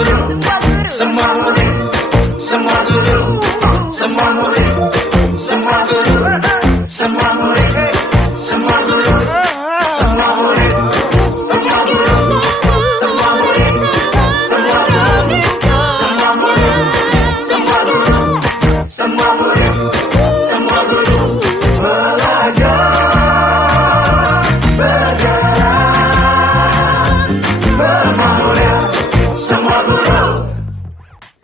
semua murid, semua guru, semua murid, semua guru, semua murid, semua guru, semua murid, semua guru, semua murid, semua guru, semua murid, semua guru, semua murid, semua guru belajar bergerak, semua murid, semua guru.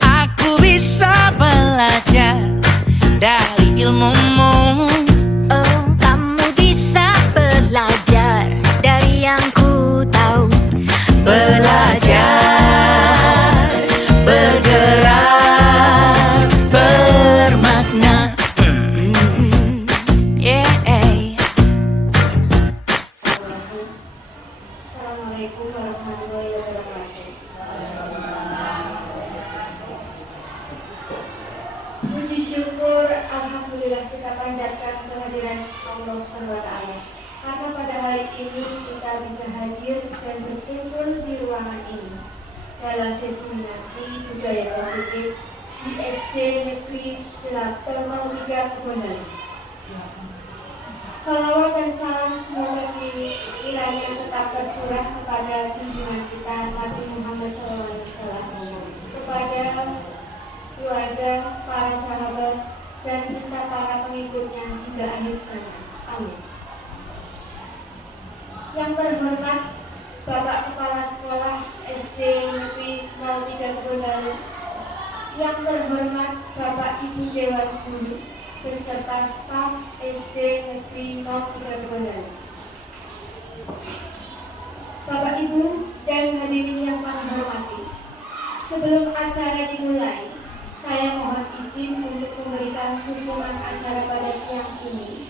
Aku bisa belajar dari ilmumu. Oh, kamu bisa belajar dari yang ku tahu. Belajar, bergerak, bermakna. Yeah. Assalamualaikum warahmatullahi wabarakatuh. Puji syukur, alhamdulillah kita panjatkan kehadiran Allah SWT. Karena pada hari ini kita bisa hadir dan berkumpul di ruangan ini dalam diseminasi budaya positif di SD Negeri 803 Kebonali. Salawat dan salam semoga kiranya tetap tercurah kepada junjungan kita Nabi Muhammad SAW, kepada keluarga, para sahabat, dan kita para pengikutnya hingga akhir zaman. Amin. Yang terhormat Bapak Kepala Sekolah SD Negeri 03 Kebonali, yang terhormat Bapak Ibu Dewan Guru beserta staf SD Negeri 03 Kebonali, Bapak Ibu dan hadirin yang kami hormati, sebelum acara dimulai, saya mohon izin untuk memberikan susunan acara pada siang ini.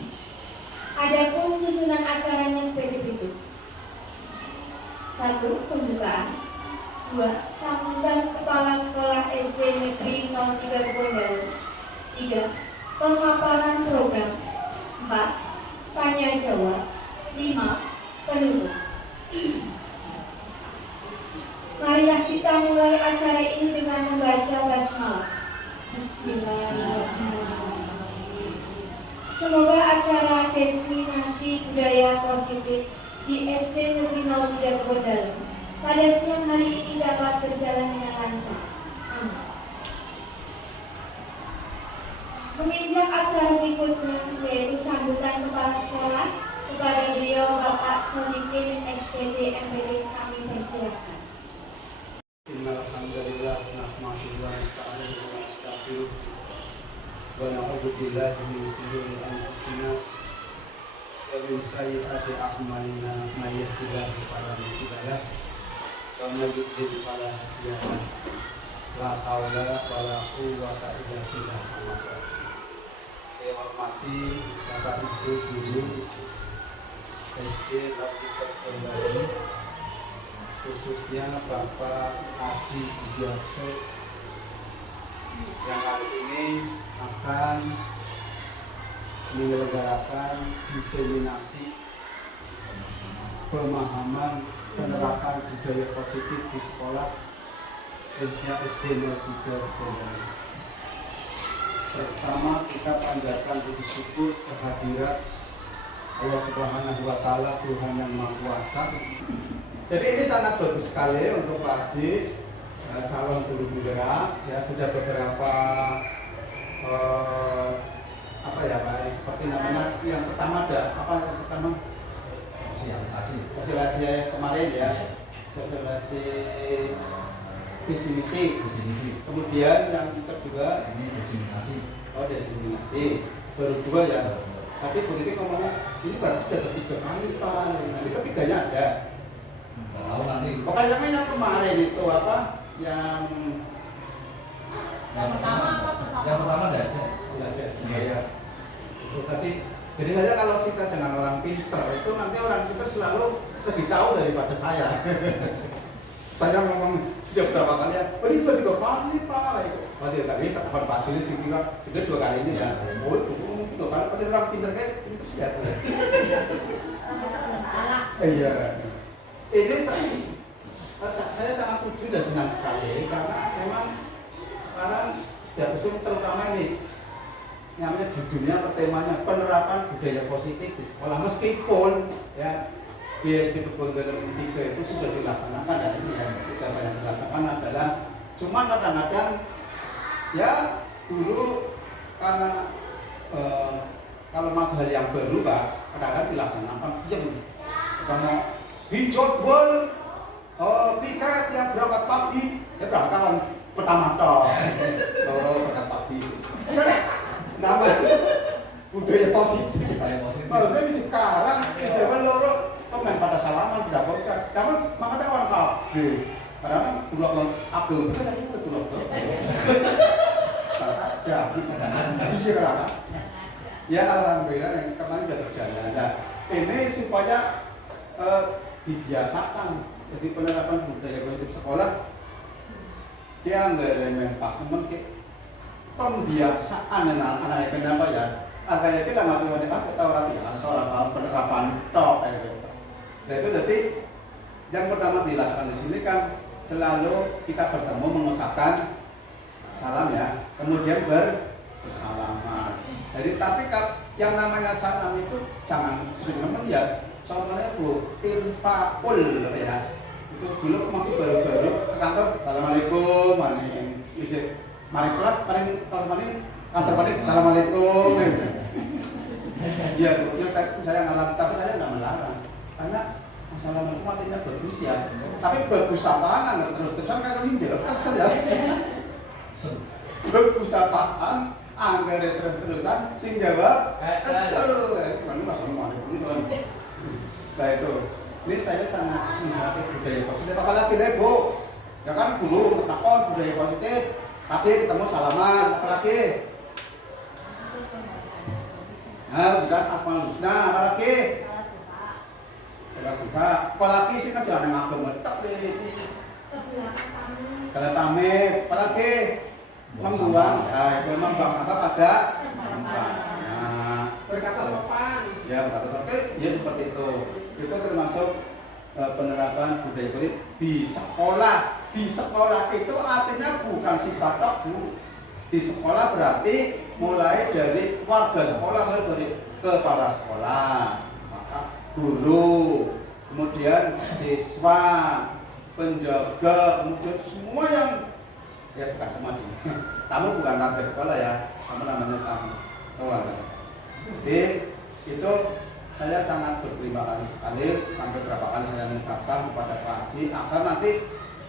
Adapun susunan acaranya sebagai berikut: 1. Pembukaan. 2. Sambutan Kepala Sekolah SD Negeri 03 Kebonali. 3. Pemaparan program. 4. Tanya jawab. 5. Penutup. Marilah kita mulai acara ini dengan membaca basmalah. Bismillahirrahmanirrahim. Semoga acara diseminasi budaya positif di SD Negeri 03 Kebonali pada siang hari ini dapat berjalan dengan lancar. Amin. Menginjak acara berikutnya, yaitu sambutan Kepala Sekolah, kepada beliau Bapak Sodikin SPD MPD, kami persilakan. Alhamdulillah, nahmaduhu wa nasta'inuhu wa nastaghfiruh wa na'udzu billahi min shururi anfusina wa min sayyiati a'malina, may yahdihillahu fala mudilla lahu wa may yudlil fala hadiya lahu. La haula wa la quwwata illa billah. Saya hormati Bapak Ibu Guru SD Negeri Kebonali, khususnya Bapak Haji Budiarso yang kali ini akan menyelenggarakan diseminasi pemahaman penerapan budaya positif di sekolah khususnya SD 03 Kebonali. Pertama, kita panjatkan puji syukur kehadirat Allah Subhanahu wa Ta'ala, Tuhan yang Maha Kuasa. Jadi ini sangat bagus sekali untuk Pak Haji, calon guru penggerak. Ya sudah beberapa apa ya Pak, seperti namanya yang pertama ada apa yang pertama? Sosialisasi kemarin ya, sosialisasi visi misi. Kemudian yang kedua ini diseminasi. Oh, diseminasi. Baru dua ya. Tadi politik ngomongnya ini baru sudah ketiga kali Pak. Nanti ketiganya ada. Pokoknya yang kemarin itu apa? Yang pertama enggak ada. Iya. Itu tadi. Jadi saya kalau cerita dengan orang pinter itu nanti orang kita selalu lebih tahu daripada saya. Saya ngomong sudah berapa kali ya? Oh ini sudah 3 kali Pak. Oh tidak tadi telepon Pak Juli sih kira sudah 2 kali ini ya. Oh itu 3 kali. Kalau orang pinter kayak itu sih ya. Iya. Ini saya sangat sudah senang sekali karena memang sekarang sudah usung terutama ini namanya judulnya atau temanya penerapan budaya positif di sekolah, meskipun ya di SD Kebonjeruk 3 itu sudah dilaksanakan dan ini yang sudah banyak dilaksanakan adalah cuma kadang-kadang ya dulu karena kalau masalah yang baru Pak kadang-kadang dilaksanakan jam karena dijadwal piket yang berangkat pagi ya berangkat pertama toh berangkat pagi nama budaya positif. Kalau dia sekarang di zaman loro pemain pada salaman tidak bocah. Namun makanya orang kafe. Karena tulok abdul kan itu tulok tuh. Ada di sekarang. Ya alhamdulillah yang kemarin sudah berjalan. Nah ini supaya dibiasakan. Jadi penerapan budaya positif sekolah dia nggak remen pas temen pembiasaan anak-anak kenapa ya? Agaknya bilang matematika kita orang biasa orang penerapan tok kayak gitu. Nah itu jadi yang pertama dilakukan di sini kan selalu kita bertemu mengucapkan salam ya, kemudian bersalaman. Jadi tapi yang namanya salam itu jangan sering nemen ya. Contohnya Bu Tilfaul ya. Itu dulu masih baru-baru ke kantor, assalamualaikum, mari kelas paling kantor paling assalamualaikum. Iya, saya ngalah, tapi saya nggak melarang karena assalamualaikum artinya bagus ya. Tapi bagus apaan nggak terus-terusan kayak nginjek kesel ya. Bagus apaan anggar terus-terusan sing jawab kesel. Gimana assalamualaikum itu? Nah itu, ini saya sangat sensitif budaya positif. Apalagi deh Bu, ya kan dulu takon budaya positif. Tapi ketemu salaman, apalagi? Nah, bukan asmaul husna, apalagi? Salat duha. Apalagi sih kan jalan yang agama tok deh. Kalau pamit, apalagi? Membuang. Nah, itu memang bangsa apa pada? Nah, Berkata sopan. ya berkata sopan. Ya seperti itu. Itu termasuk penerapan budaya politik di sekolah. Di sekolah itu artinya bukan siswa tok Bu. Di sekolah berarti mulai dari warga sekolah, mulai dari kepala sekolah, maka guru, kemudian siswa, penjaga, kemudian semua yang ya bukan semua tamu bukan warga sekolah ya, kamu namanya tamu. Jadi itu saya sangat berterima kasih sekali sampai berapa kali saya mengucapkan kepada Pak Haji agar nanti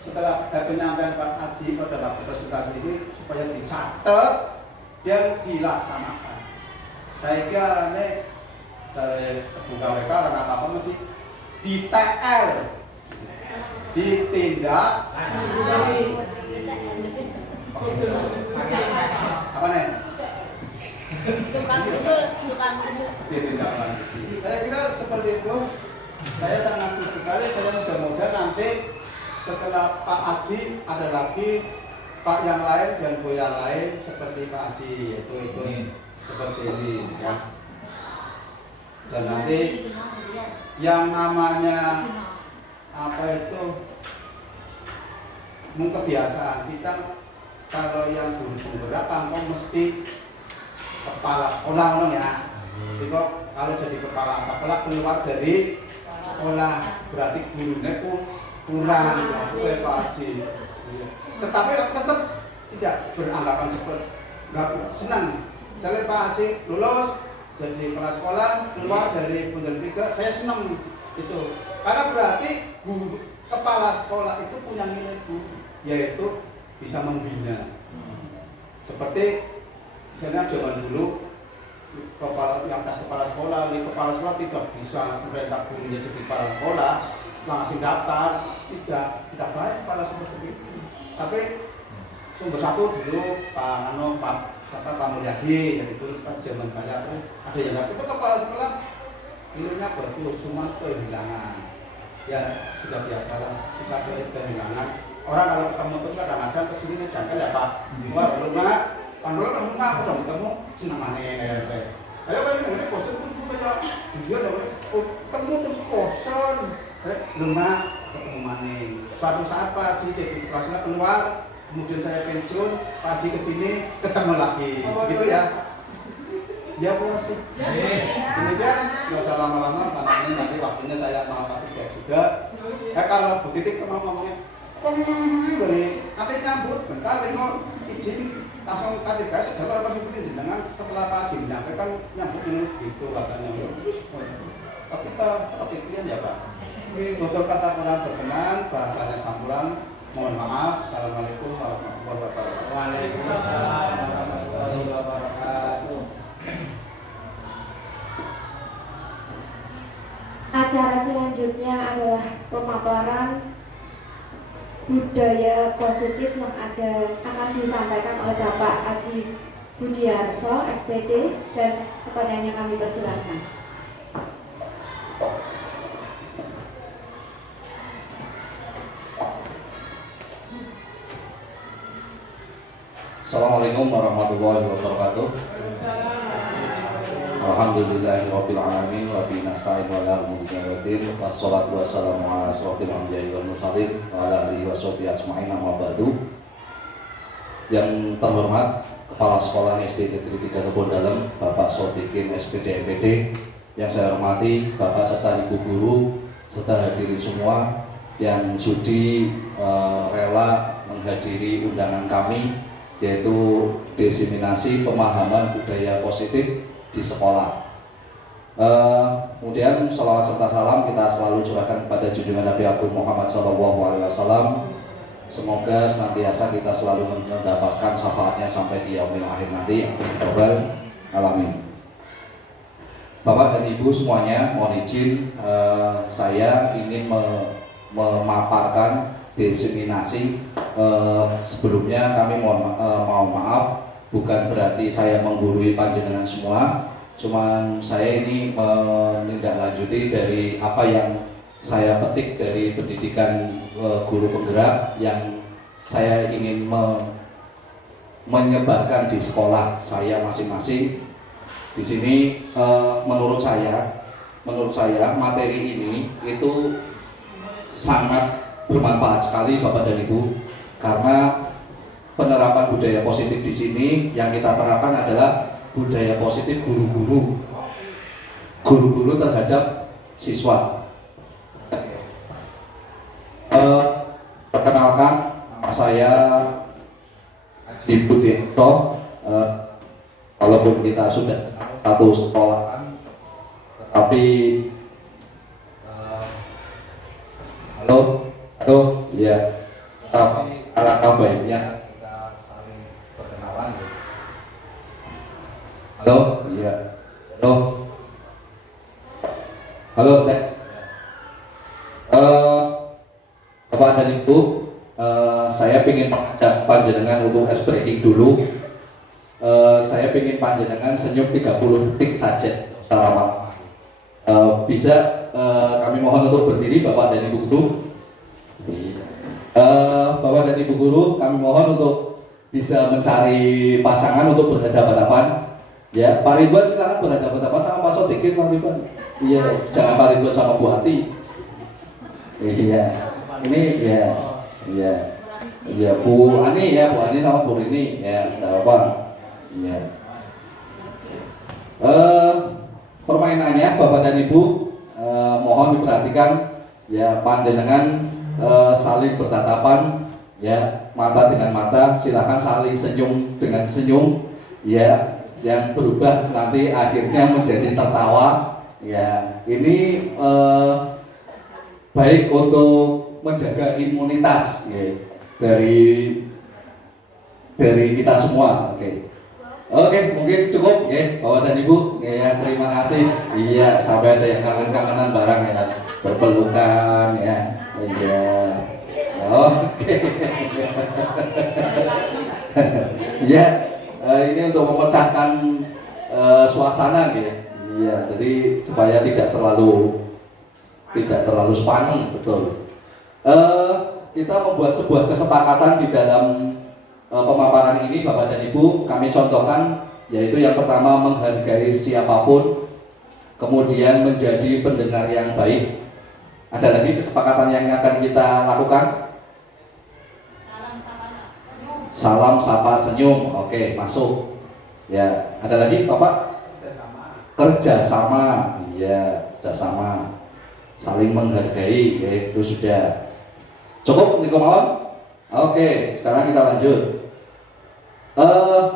setelah penyampaian Pak Haji pada presentasi ini supaya dicatat dan dilaksanakan. Saya kira ini dari buka WK karena apa mesti di TL ditindak apa nih? Ditindaklanjuti. Saya kira seperti itu. Saya sangat sekali. Saya mudah-mudahan nanti setelah Pak Haji ada lagi Pak yang lain dan Bu yang lain seperti Pak Haji yaitu seperti ini ya. Dan nanti yang namanya apa itu kebiasaan kita kalau yang guru berapa kok mesti kepala sekolah ya. Jadi kalau jadi kepala sekolah keluar dari sekolah berarti gurunya kurang ya Pak Haji. Tetapi tetap tidak beranggapan seperti nggak senang. Misalnya Pak Haji lulus jadi kepala sekolah keluar dari Bundaran 3, saya senang itu. Karena berarti guru kepala sekolah itu punya nilai yaitu bisa membina. Seperti misalnya zaman dulu yang atas kepala sekolah tidak bisa perintah gurunya jadi kepala sekolah langsung daftar, tidak baik kepala seperti itu. Tapi sumber satu dulu Pak Mulyadi, jadi dulu pas zaman saya ada yang dapat itu kepala sekolah ilmunya bagus, cuma kehilangan. Ya sudah biasa lah kita kehilangan. Orang kalau ketemu terus kadang-kadang kesini jangkal ya Pak. Wah rumah Pandora kan rumah udah ketemu senamane kayak. Ayo ini bosan tuh kayak dia ada ketemu terus bosan. Rumah ketemu mana? suatu saat Pak Haji jadi kelasnya keluar, kemudian saya pensiun, Pak Haji kesini ketemu lagi, gitu ya. Ya bos, kemudian nggak usah lama-lama karena ini nanti waktunya saya mau tugas juga. Kalau Bu Titik mau ngomongnya, beri nanti nyambut bentar, Rino izin langsung K3 segala apa seperti jenengan setelah Pak Haji menyampaikan nyambut ini gitu katanya. Tapi kita kepikiran ya Pak. Tutur kata kurang berkenan, bahasanya campuran. Mohon maaf. Assalamualaikum warahmatullahi wabarakatuh. Waalaikumsalam warahmatullahi wabarakatuh. Acara selanjutnya adalah pemaparan budaya positif yang akan disampaikan oleh Bapak Haji Budiarso, SPD, dan kepadanya kami persilakan. Assalamualaikum warahmatullahi wabarakatuh. Alhamdulillahirabbil alamin wa bihi nasta'in wa la ilaha illallah wassalatu wassalamu ala asyrofil anbiya'i wal mursalin wa ala alihi washabihi ajmain amma ba'du. Yang terhormat Kepala Sekolah SD Negeri 3 Kebon Dalem, Bapak Sodikin SPD MPD, yang saya hormati Bapak serta Ibu guru serta hadirin semua yang sudi rela menghadiri undangan kami, yaitu diseminasi pemahaman budaya positif di sekolah. Kemudian salawat serta salam kita selalu curahkan kepada junjungan Nabi Agung Muhammad SAW. Semoga senantiasa kita selalu mendapatkan syafaatnya sampai di yaumil akhir nanti. Amin. Bapak dan Ibu semuanya, mohon izin saya ingin memaparkan diseminasi. Sebelumnya kami mohon maaf, bukan berarti saya menggurui panjenengan semua, cuman saya ini menindaklanjuti dari apa yang saya petik dari pendidikan guru penggerak yang saya ingin menyebarkan di sekolah saya masing-masing. Di sini menurut saya materi ini itu sangat bermanfaat sekali Bapak dan Ibu, karena penerapan budaya positif di sini yang kita terapkan adalah budaya positif guru-guru terhadap siswa. Perkenalkan, nama saya Haji Budiarso. Walaupun kita sudah satu sekolahan, tetapi halo, ya, tapi alangkah baiknya kita saling perkenalan. Halo, iya, halo, tes. Bapak dan Ibu, saya ingin mengajak panjenengan untuk ice breaking dulu. Saya ingin panjenengan senyum 30 detik saja selama. Bisa kami mohon untuk berdiri Bapak dan Ibu guru. Bapak dan Ibu guru, kami mohon untuk bisa mencari pasangan untuk berhadapan-hadapan. Ya, Pak Ridwan silakan berhadapan-hadapan sama Pak Sodikin, Pak Ridwan. Iya, jangan Pak Ridwan sama Bu Hati. Iya, ini ya, Bu Ani ya, Bu Ani sama Bu Rini ya, tidak apa. Iya. Permainannya Bapak dan Ibu mohon diperhatikan ya, panjenengan saling bertatapan ya, mata dengan mata, silakan saling senyum dengan senyum ya, yang berubah nanti akhirnya menjadi tertawa ya. Ini baik untuk menjaga imunitas ya, dari kita semua. Oke, mungkin cukup ya Bapak dan Ibu ya, terima kasih. Iya, sampai ada yang kangen-kangenan barang ya, berpelukan ya. Iya. Oke. Ya, ini untuk memecahkan suasana ya. Iya, jadi supaya tidak terlalu sepaneng, betul. Kita membuat sebuah kesepakatan di dalam pemaparan ini Bapak dan Ibu. Kami contohkan, yaitu yang pertama menghargai siapapun, kemudian menjadi pendengar yang baik. Ada lagi kesepakatan yang akan kita lakukan? Salam, sapa, senyum. Oke, masuk. Ya, ada lagi Bapak? Kerjasama. Iya, kerjasama. Saling menghargai, ya, itu sudah. Cukup Niko Mawon? Oke, sekarang kita lanjut.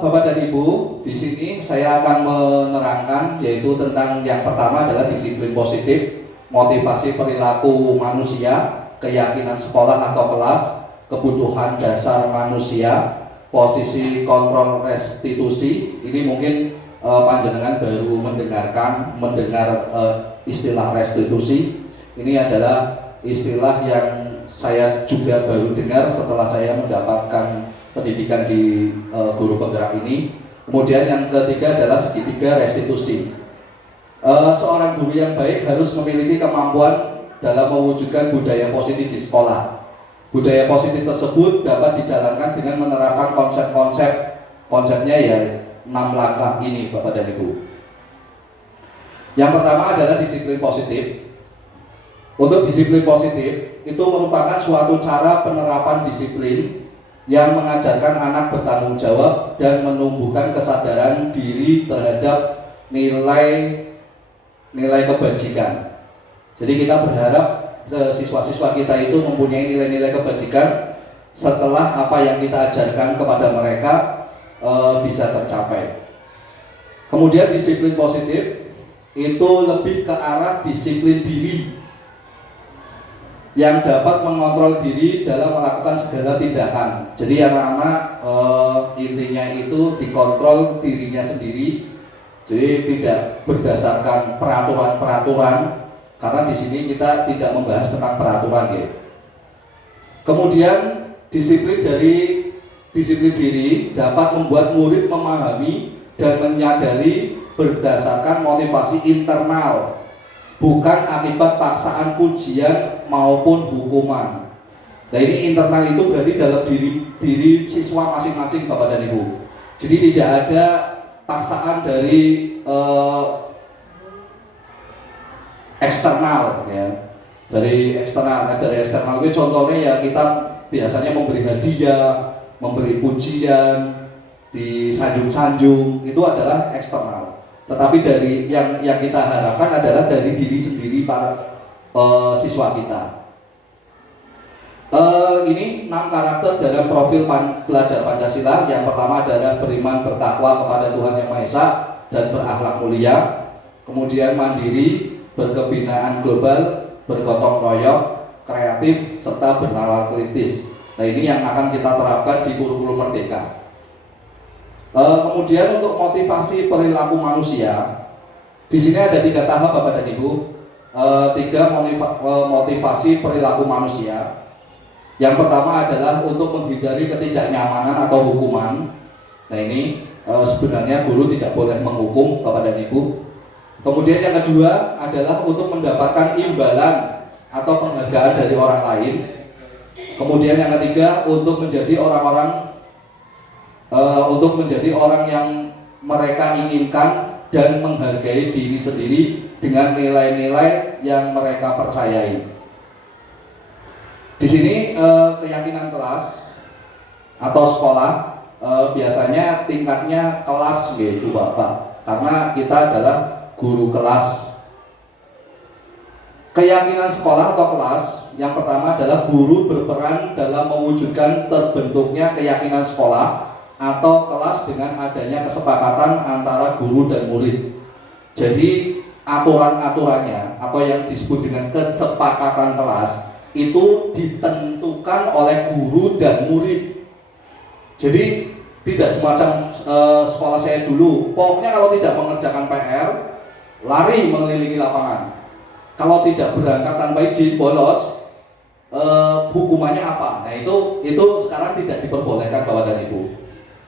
Bapak dan Ibu, di sini saya akan menerangkan yaitu tentang yang pertama adalah disiplin positif, motivasi perilaku manusia, keyakinan sekolah atau kelas, kebutuhan dasar manusia, posisi kontrol restitusi. Ini mungkin panjenengan baru mendengar istilah restitusi. Ini adalah istilah yang saya juga baru dengar setelah saya mendapatkan pendidikan di guru penggerak ini. Kemudian yang ketiga adalah segitiga restitusi. Seorang guru yang baik harus memiliki kemampuan dalam mewujudkan budaya positif di sekolah. Budaya positif tersebut dapat dijalankan dengan menerapkan konsepnya ya 6 langkah ini Bapak dan Ibu. Yang pertama adalah disiplin positif. Untuk disiplin positif itu merupakan suatu cara penerapan disiplin yang mengajarkan anak bertanggung jawab dan menumbuhkan kesadaran diri terhadap nilai kebajikan. Jadi kita berharap siswa-siswa kita itu mempunyai nilai-nilai kebajikan setelah apa yang kita ajarkan kepada mereka bisa tercapai. Kemudian disiplin positif itu lebih ke arah disiplin diri yang dapat mengontrol diri dalam melakukan segala tindakan. Jadi anak-anak intinya itu dikontrol dirinya sendiri. Jadi tidak berdasarkan peraturan-peraturan, karena di sini kita tidak membahas tentang peraturan ya. Kemudian disiplin diri dapat membuat murid memahami dan menyadari berdasarkan motivasi internal, bukan akibat paksaan ujian maupun hukuman. Nah ini internal itu berarti dalam diri siswa masing-masing Bapak dan Ibu. Jadi tidak ada paksaan dari eksternal ya. Dari eksternal itu contohnya ya kita biasanya memberi hadiah, memberi pujian, disanjung-sanjung, itu adalah eksternal. Tetapi dari yang kita harapkan adalah dari diri sendiri para siswa kita. Ini 6 karakter dalam profil pelajar Pancasila. Yang pertama adalah beriman bertakwa kepada Tuhan Yang Maha Esa dan berakhlak mulia. Kemudian mandiri, berkebinaan global, bergotong royong, kreatif, serta bernalar kritis. Nah ini yang akan kita terapkan di kurikulum Merdeka. Kemudian untuk motivasi perilaku manusia, di sini ada 3 tahap Bapak dan Ibu. 3 motivasi perilaku manusia. Yang pertama adalah untuk menghindari ketidaknyamanan atau hukuman. Nah ini sebenarnya guru tidak boleh menghukum Bapak dan Ibu. Kemudian yang kedua adalah untuk mendapatkan imbalan atau penghargaan dari orang lain. Kemudian yang ketiga untuk menjadi orang yang mereka inginkan dan menghargai diri sendiri dengan nilai-nilai yang mereka percayai. Di sini keyakinan kelas atau sekolah biasanya tingkatnya kelas gitu Bapak, karena kita adalah guru kelas. Keyakinan sekolah atau kelas yang pertama adalah guru berperan dalam mewujudkan terbentuknya keyakinan sekolah atau kelas dengan adanya kesepakatan antara guru dan murid. Jadi aturan-aturannya atau yang disebut dengan kesepakatan kelas itu ditentukan oleh guru dan murid. Jadi tidak semacam sekolah saya dulu, pokoknya kalau tidak mengerjakan PR lari mengelilingi lapangan. Kalau tidak berangkat tanpa izin bolos, hukumannya apa? Nah itu sekarang tidak diperbolehkan Bapak dan Ibu.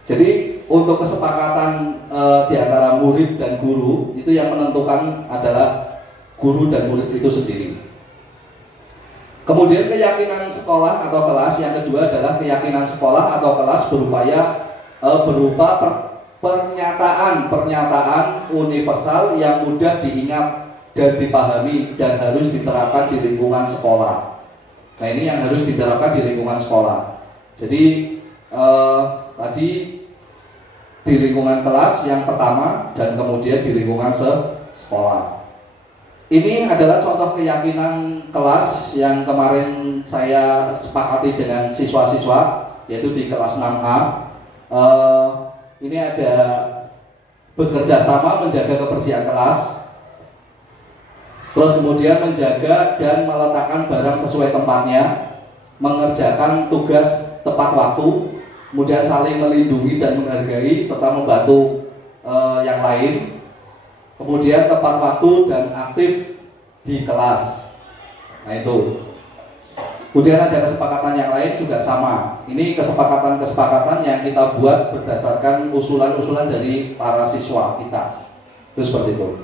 Jadi untuk kesepakatan di antara murid dan guru itu yang menentukan adalah guru dan murid itu sendiri. Kemudian keyakinan sekolah atau kelas yang kedua adalah keyakinan sekolah atau kelas berupa pernyataan universal yang mudah diingat dan dipahami dan harus diterapkan di lingkungan sekolah. Nah ini yang harus diterapkan di lingkungan sekolah. Jadi tadi di lingkungan kelas yang pertama dan kemudian di lingkungan sekolah. Ini adalah contoh keyakinan kelas yang kemarin saya sepakati dengan siswa-siswa, yaitu di kelas 6A. Ini ada bekerja sama menjaga kebersihan kelas, terus kemudian menjaga dan meletakkan barang sesuai tempatnya, mengerjakan tugas tepat waktu, kemudian saling melindungi dan menghargai serta membantu yang lain, kemudian tepat waktu dan aktif di kelas. Nah itu. Kemudian ada kesepakatan yang lain juga sama. Ini kesepakatan-kesepakatan yang kita buat berdasarkan usulan-usulan dari para siswa kita. Itu seperti itu.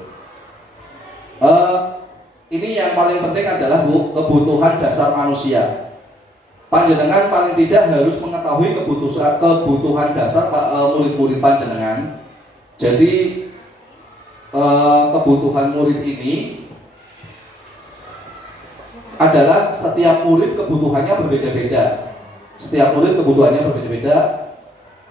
Ini yang paling penting adalah kebutuhan dasar manusia. Panjenengan paling tidak harus mengetahui kebutuhan dasar murid-murid panjenengan. Jadi kebutuhan murid ini adalah setiap murid kebutuhannya berbeda-beda. Setiap murid kebutuhannya berbeda-beda.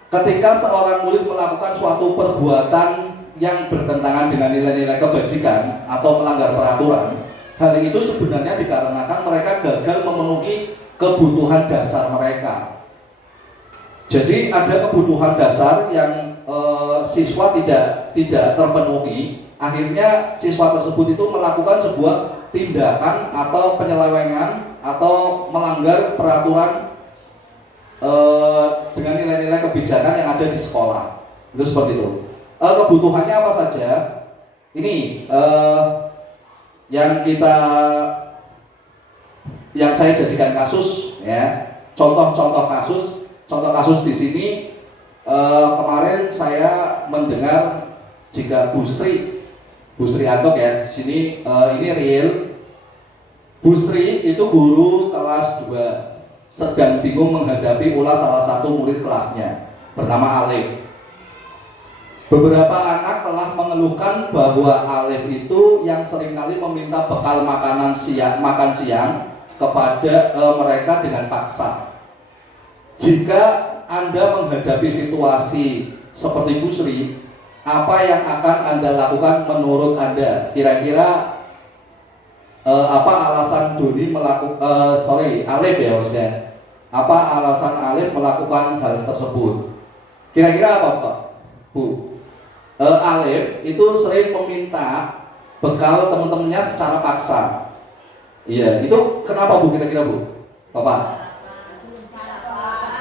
Ketika seorang murid melakukan suatu perbuatan yang bertentangan dengan nilai-nilai kebajikan atau melanggar peraturan, hal itu sebenarnya dikarenakan mereka gagal memenuhi kebutuhan dasar mereka. Jadi ada kebutuhan dasar yang siswa tidak terpenuhi. Akhirnya siswa tersebut itu melakukan sebuah tindakan atau penyelewengan atau melanggar peraturan dengan nilai-nilai kebijakan yang ada di sekolah. Itu seperti itu. Kebutuhannya apa saja? Ini yang saya jadikan kasus, ya. Contoh kasus di sini. Kemarin saya mendengar jika Bu Sri Atok ya, di sini ini real. Bu Sri itu guru kelas 2, sedang bingung menghadapi ulah salah satu murid kelasnya bernama Alif. Beberapa anak telah mengeluhkan bahwa Alif itu yang seringkali meminta bekal makan siang kepada mereka dengan paksa. Jika Anda menghadapi situasi seperti Bu Sri, apa yang akan Anda lakukan menurut Anda? Kira-kira apa alasan Alif ya maksudnya? Apa alasan Alif melakukan hal tersebut? Kira-kira apa Pak? Bu? Alif itu sering meminta bekal teman-temannya secara paksa. Iya, itu kenapa Bu kira-kira Bu? Bapak?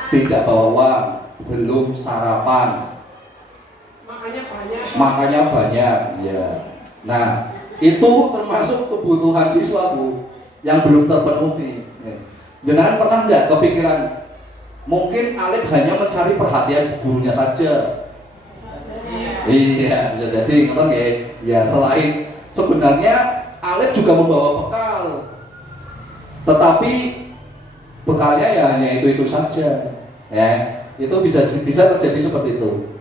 Tidak bawa uang, belum sarapan. Makanya banyak, ya. Nah, itu termasuk kebutuhan siswa Bu yang belum terpenuhi. Jangan pernah nggak kepikiran mungkin Alif hanya mencari perhatian gurunya saja. Iya, bisa jadi ngerti ya. Ya, selain sebenarnya Alif juga membawa bekal, tetapi bekalnya ya hanya itu saja. Ya, itu bisa terjadi seperti itu.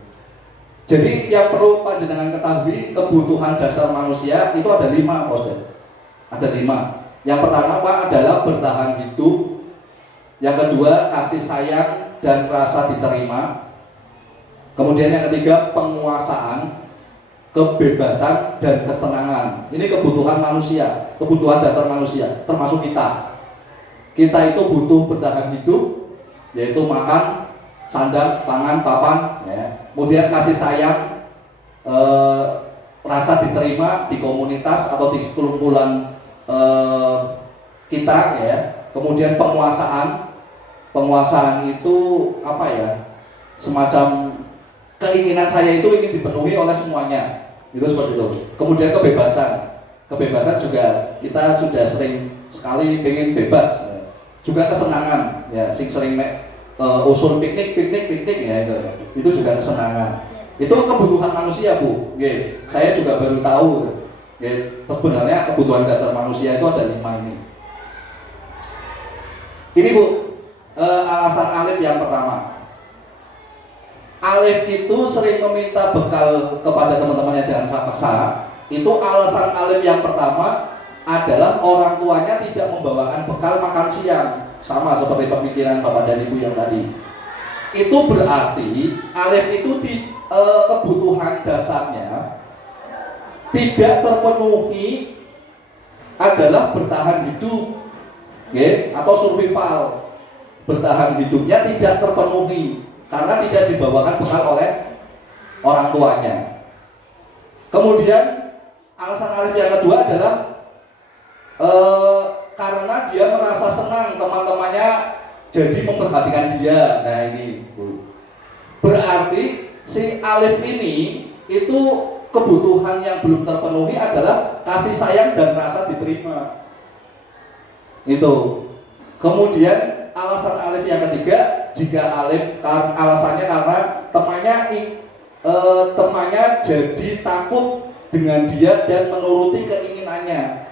Jadi yang perlu panjenengan ketahui, kebutuhan dasar manusia itu ada 5, Ustaz. Ada 5. Yang pertama Pak adalah bertahan hidup. Yang kedua kasih sayang dan rasa diterima. Kemudian yang ketiga penguasaan, kebebasan dan kesenangan. Ini kebutuhan manusia, kebutuhan dasar manusia, termasuk kita. Kita itu butuh bertahan hidup, yaitu makan, sandang, pangan, papan, ya. Kemudian kasih sayang, rasa diterima di komunitas atau di sekumpulan kita, ya. Kemudian penguasaan itu apa ya? Semacam keinginan saya itu ingin dipenuhi oleh semuanya, itu seperti itu. Kemudian kebebasan juga kita sudah sering sekali pengen bebas, ya. Juga kesenangan, ya, sering usul piknik ya, itu juga kesenangan. Itu kebutuhan manusia Bu. Oke, saya juga baru tahu. Oke, sebenarnya kebutuhan dasar manusia itu ada 5 ini. Ini Bu, alasan Alif yang pertama. Alif itu sering meminta bekal kepada teman-temannya dengan paksa. Itu alasan Alif yang pertama adalah orang tuanya tidak membawakan bekal makan siang. Sama seperti pemikiran Bapak dan Ibu yang tadi. itu berarti alif itu kebutuhan dasarnya tidak terpenuhi adalah bertahan hidup, okay? Atau survival. Bertahan hidupnya tidak terpenuhi karena tidak dibawakan bekal oleh orang tuanya. Kemudian alasan alif yang kedua adalah karena dia merasa senang teman-temannya jadi memperhatikan dia. Nah ini berarti si alif ini itu kebutuhan yang belum terpenuhi adalah kasih sayang dan rasa diterima. Itu. Kemudian alasan alif yang ketiga, jika alif alasannya karena temannya jadi takut dengan dia dan menuruti keinginannya.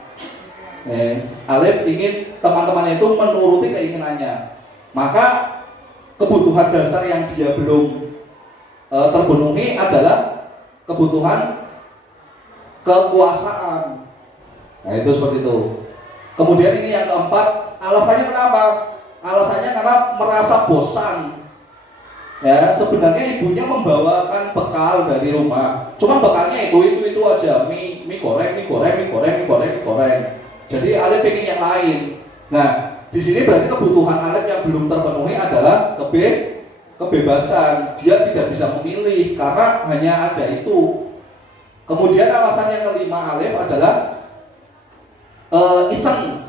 Alif ingin teman-temannya itu menuruti keinginannya, maka kebutuhan dasar yang dia belum terpenuhi adalah kebutuhan kekuasaan. Nah itu seperti itu. Kemudian ini yang keempat, alasannya kenapa? Alasannya karena merasa bosan. Ya, sebenarnya ibunya membawakan bekal dari rumah. Cuma bekalnya itu aja, mie goreng. Jadi Alif pengen yang lain. Nah, di sini berarti kebutuhan Alif yang belum terpenuhi adalah kebebasan. Dia tidak bisa memilih karena hanya ada itu. Kemudian alasan yang kelima Alif adalah iseng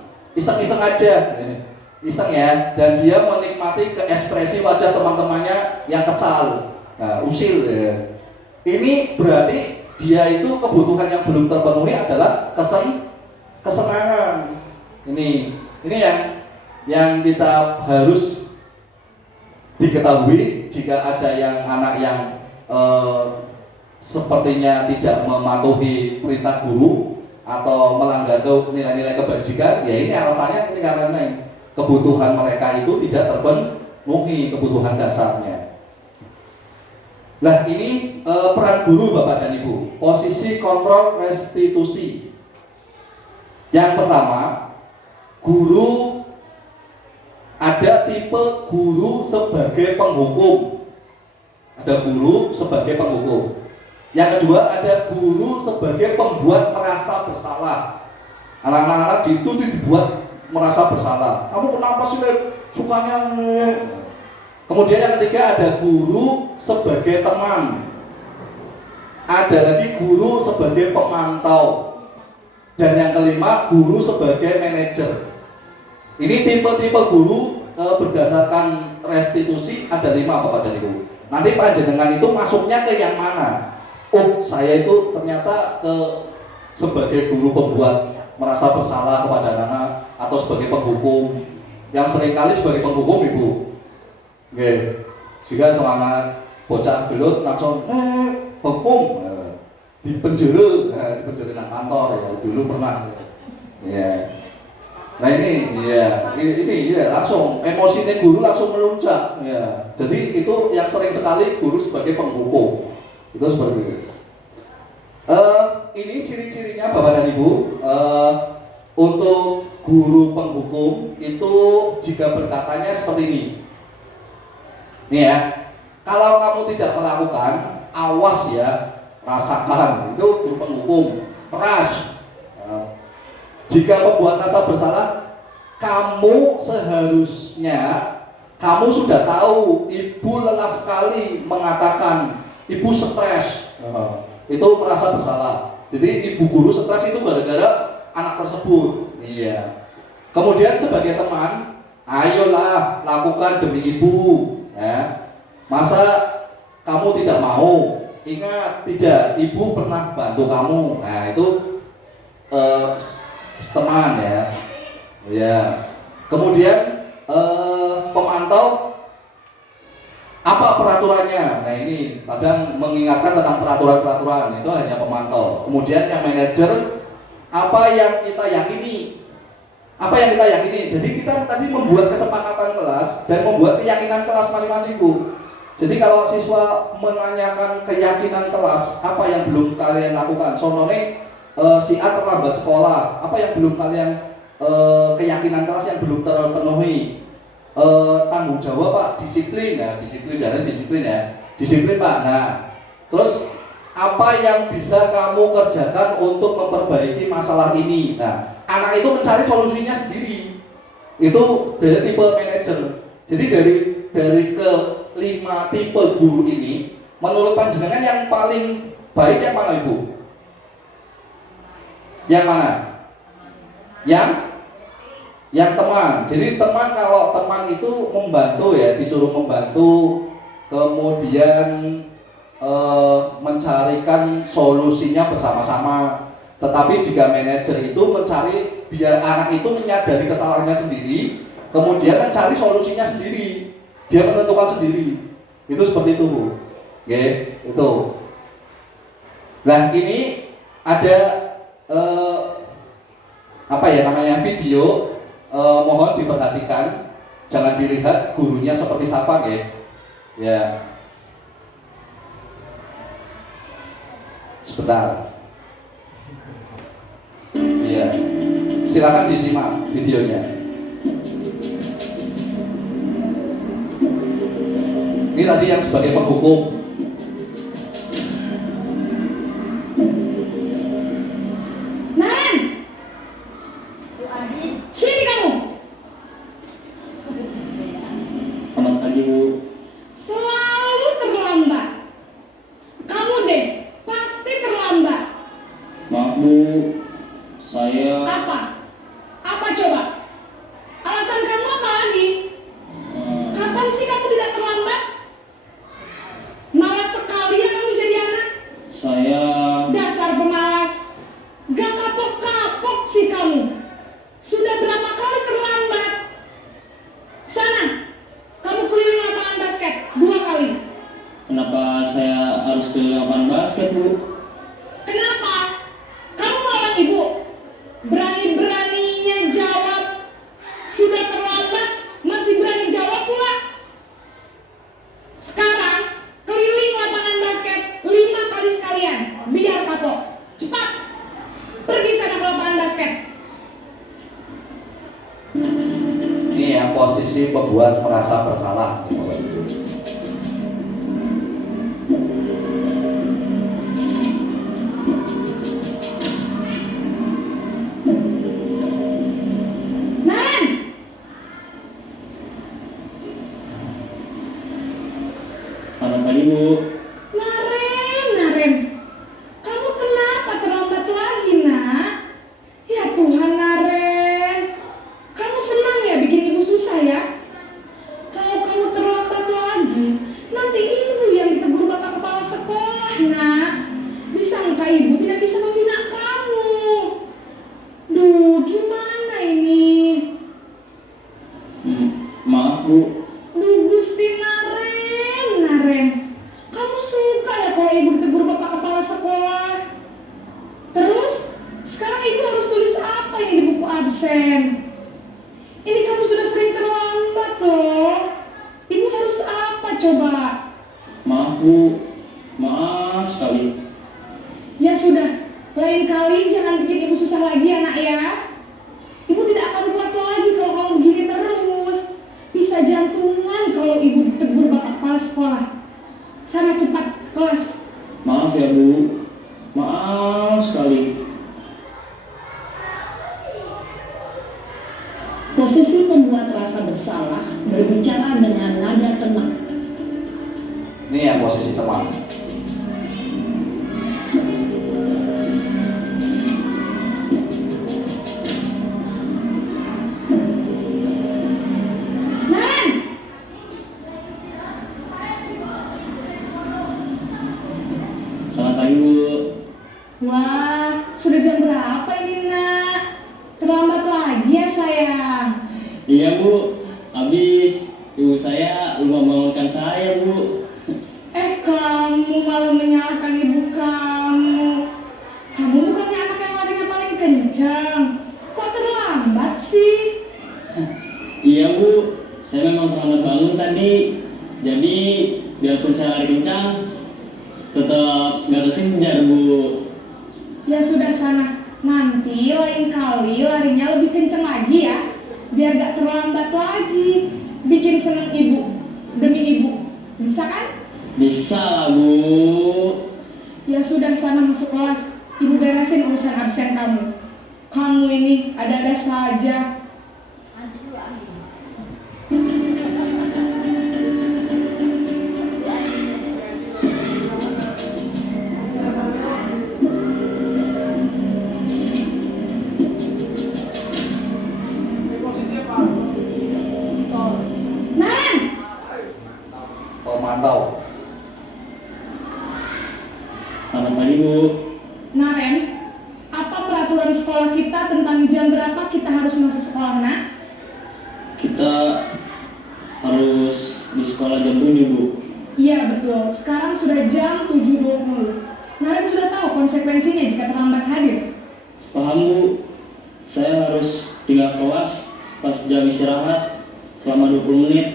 aja, iseng ya, dan dia menikmati ekspresi wajah teman-temannya yang kesal, usil ya. Ini berarti dia itu kebutuhan yang belum terpenuhi adalah kesenangan. Ini yang kita harus diketahui jika ada anak yang sepertinya tidak mematuhi perintah guru atau melanggar nilai-nilai kebajikan, ya ini alasannya ini karena kebutuhan mereka itu tidak terpenuhi, kebutuhan dasarnya. Nah ini peran guru Bapak dan Ibu, posisi kontrol restitusi. Yang pertama, guru ada tipe guru sebagai penghukum. Ada guru sebagai penghukum. Yang kedua, ada guru sebagai pembuat merasa bersalah. Anak-anak itu dibuat merasa bersalah. Kamu kenapa sih sukanya? Kemudian yang ketiga, ada guru sebagai teman. Ada lagi guru sebagai pemantau. Dan yang kelima, guru sebagai manajer. Ini tipe-tipe guru berdasarkan restitusi ada 5 Bapak dan Ibu. Nanti panjenengan itu masuknya ke yang mana? Oh, saya itu ternyata sebagai guru pembuat merasa bersalah kepada anak atau sebagai penghukum. Yang seringkali sebagai penghukum Ibu. Oke. Jika selama bocah gelut langsung hukum di penjara nang kantor ya dulu pernah. Ya. Nah ini langsung emosinya guru langsung melunjak. Ya. Jadi itu yang sering sekali guru sebagai penghukum. Itu seperti itu. Ini ciri-cirinya Bapak dan Ibu. Untuk guru penghukum itu jika berkatanya seperti ini. Nih ya, kalau kamu tidak melakukan, awas ya, rasakan. Itu guru penghukum, keras. Jika membuat rasa bersalah, kamu seharusnya kamu sudah tahu ibu lelah sekali mengatakan ibu stres, itu merasa bersalah. Jadi ibu guru stres itu gara-gara anak tersebut. Iya. Kemudian sebagai teman, ayolah lakukan demi ibu. Ya. Masa kamu tidak mau? Ingat, tidak, ibu pernah bantu kamu. Nah itu teman ya. Ya. Kemudian pemantau, apa peraturannya? Nah ini kadang mengingatkan tentang peraturan-peraturan, itu hanya pemantau. Kemudian yang manajer, apa yang kita yakini? Apa yang kita yakini? Jadi kita tadi membuat kesepakatan kelas dan membuat keyakinan kelas masing-masing Bu. Jadi kalau siswa menanyakan keyakinan kelas, apa yang belum kalian lakukan? Contohnya si A terlambat sekolah, apa yang belum kalian keyakinan kelas yang belum terpenuhi? tanggung jawab Pak, disiplin ya, disiplin Pak. Nah, terus apa yang bisa kamu kerjakan untuk memperbaiki masalah ini? Nah, anak itu mencari solusinya sendiri. Itu dari tipe manajer. Jadi dari ke 5 tipe guru ini, menurut panjenengan yang paling baik yang mana Ibu? Yang mana? Yang teman. Jadi teman, kalau teman itu membantu ya, disuruh membantu, kemudian mencarikan solusinya bersama-sama. Tetapi jika manajer itu mencari biar anak itu menyadari kesalahannya sendiri, kemudian mencari solusinya sendiri, dia menentukan sendiri. Itu seperti itu Bu. Oke, itu. Nah ini ada apa ya namanya video, mohon diperhatikan, jangan dilihat gurunya seperti siapa ya. Sebentar. Iya. Silakan disimak videonya. Ini tadi yang sebagai penghukum. Nan, sini kamu. Selamat pagi Bu. Selalu terlambat. Kamu deh, pasti terlambat. Maaf Bu, saya Apa? Apa coba? Alasan kamu apa lagi? Kapan sih kamu tidak terlambat? Malas sekali ya kamu jadi anak. saya Dasar pemalas. Gak kapok-kapok sih kamu. Sudah berapa kali terlambat? Sana, kamu keliling lapangan basket 2 kali. kenapa saya harus ke lapangan basket Bu? Kenapa? Kamu melawan ibu. Berani-beraninya jawab. Sudah terlambat, masih berani jawab pula. Sekarang, keliling lapangan basket 5 kali sekalian. Biar kapok. Cepat. Pergi sana ke lapangan basket. Ini yang posisi pembuat merasa bersalah. Nan! Selamat pagi Bu. Naren. Kamu kenapa terlambat lagi, nak? Ya Tuhan, Naren. Kamu senang ya bikin ibu susah ya? Kalau kamu terlambat lagi, nanti ibu yang ditegur bapak kepala sekolah, nak. Disangka ibu tidak bisa membina kamu. Duh, gimana ini? Maaf Bu. Duh, Gusti Naren. Kamu suka ya kalau ibu ditegur bapak kepala sekolah? Terus, sekarang ibu harus tulis apa ini di buku absen? Ini kamu sudah sering terlambat loh. Ibu harus apa coba? Maaf Bu. Maaf sekali. Ya sudah, lain kali jangan bikin ibu susah lagi ya nak ya. Ibu tidak akan kuat lagi kalau kamu begini terus. Bisa jantungan kalau ibu ditegur bapak kepala sekolah. Sana cepat kelas. Maaf ya Bu. Maaf sekali. Posisi pembuat rasa bersalah berbicara dengan nada tenang. Ini yang posisi teman. Nan! Selamat pagi Bu. Wah, sudah jam berapa ini nak? Terlambat lagi ya sayang. Iya Bu. Habis ibu saya lupa membangunkan saya Bu. Kamu malah menyalahkan ibu kamu. Kamu bukannya anak yang larinya paling kencang. Kok terlambat sih? Iya Bu. Saya memang terlambat bangun tadi. Jadi biarpun saya lari kencang, tetap nggak terkejar Bu. Ya sudah sana. Nanti lain kali larinya lebih kencang lagi ya. Biar gak terlambat lagi. bikin seneng ibu demi ibu. Bisa kan? Bisa lah Bu. Ya sudah, sana masuk kelas. Ibu beresin urusan absen kamu. Kamu ini ada-ada saja. Naren! Pemantau. Selamat pagi Bu. Naren, apa peraturan sekolah kita tentang jam berapa kita harus masuk sekolah, nak? Kita harus di sekolah jam 7 Bu. Iya betul, sekarang sudah jam 7.20. Naren sudah tahu konsekuensinya jika terlambat hadir. Paham Bu. Saya harus tinggal kelas pas jam istirahat selama 20 menit.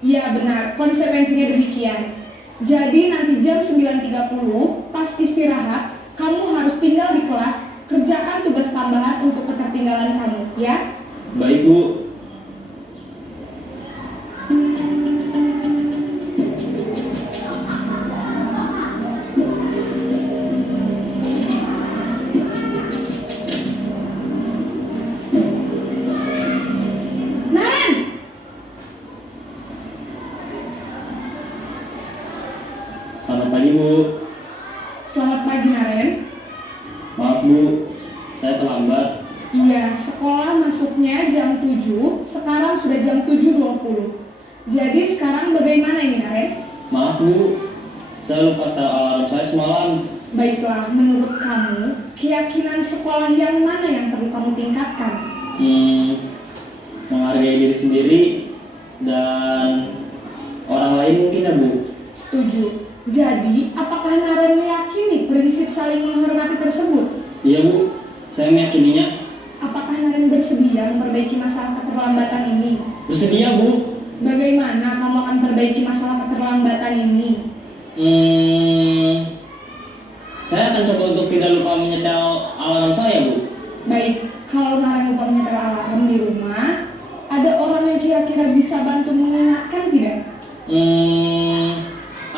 Iya benar, konsekuensinya demikian. Jadi nanti jam 9.30 pas istirahat, kamu harus tinggal di kelas, kerjakan tugas tambahan untuk ketertinggalan kamu, ya? Baik Bu. Naren! Selamat pagi Bu. Selamat pagi, Naren. Maaf Bu, saya terlambat. Iya, sekolah masuknya jam 7, sekarang sudah jam 7.20. Jadi sekarang bagaimana ini, Naren? Maaf Bu, saya lupa setel alarm saya semalam. Baiklah, menurut kamu, keyakinan sekolah yang mana yang perlu kamu tingkatkan? Menghargai diri sendiri dan orang lain mungkin ya Bu. Setuju. Jadi, apakah Naren meyakini prinsip saling menghormati tersebut? Iya Bu, saya meyakininya. Apakah Naren bersedia memperbaiki masalah keterlambatan ini? Bersedia Bu. Bagaimana kamu akan perbaiki masalah keterlambatan ini? Saya akan coba untuk tidak lupa menyetel alarm saya Bu. Baik, kalau Naren lupa menyetel alarm di rumah, ada orang yang kira-kira bisa bantu mengingatkan tidak?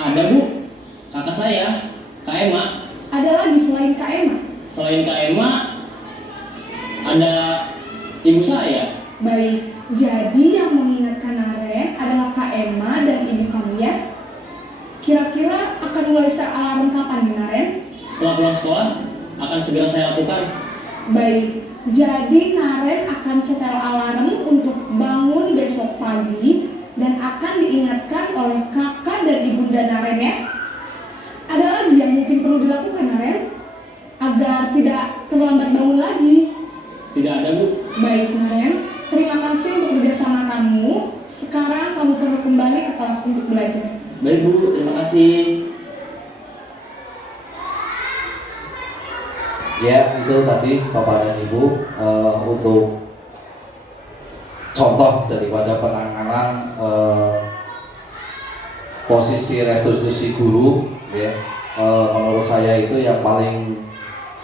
Ada Bu, kakak saya, Kak Emma. Ada lagi selain Kak Emma? Selain Kak Emma, ada ibu saya. Baik, jadi yang mengingatkan Naren adalah Kak Emma dan ibu kamu ya? Kira-kira akan mulai setel alarm kapan nih, Naren? Setelah pulang sekolah, akan segera saya lakukan. Baik, jadi Naren akan setel alarm untuk bangun besok pagi dan akan diingatkan oleh kakak dan ibunda Naren ya. Ada lagi yang mungkin perlu dilakukan, Naren, agar tidak terlambat bangun lagi? Tidak ada Bu. Baik, Naren, terima kasih untuk kerjasama kamu. Sekarang kamu perlu kembali ke kelas untuk belajar. Baik Bu, terima kasih. Ya, itu tadi Bapak dan Ibu untuk contoh daripada penanganan posisi restitusi guru ya. Menurut saya itu yang paling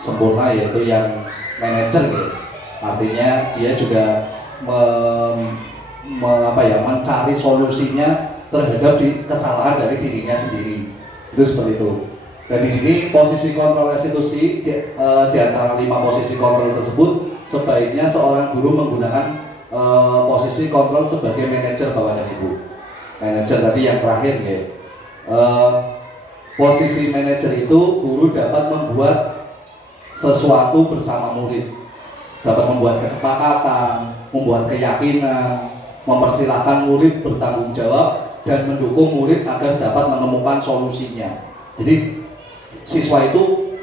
sempurna yaitu yang manajer ya. Artinya dia juga mencari solusinya terhadap kesalahan dari dirinya sendiri. Itu seperti itu. Dan di sini posisi kontrol restitusi di antara 5 posisi kontrol tersebut sebaiknya seorang guru menggunakan posisi kontrol sebagai manajer Bapak dan Ibu. Manajer tadi yang terakhir ya. Posisi manajer itu guru dapat membuat sesuatu bersama murid, dapat membuat kesepakatan, membuat keyakinan, mempersilahkan murid bertanggung jawab dan mendukung murid agar dapat menemukan solusinya. Jadi siswa itu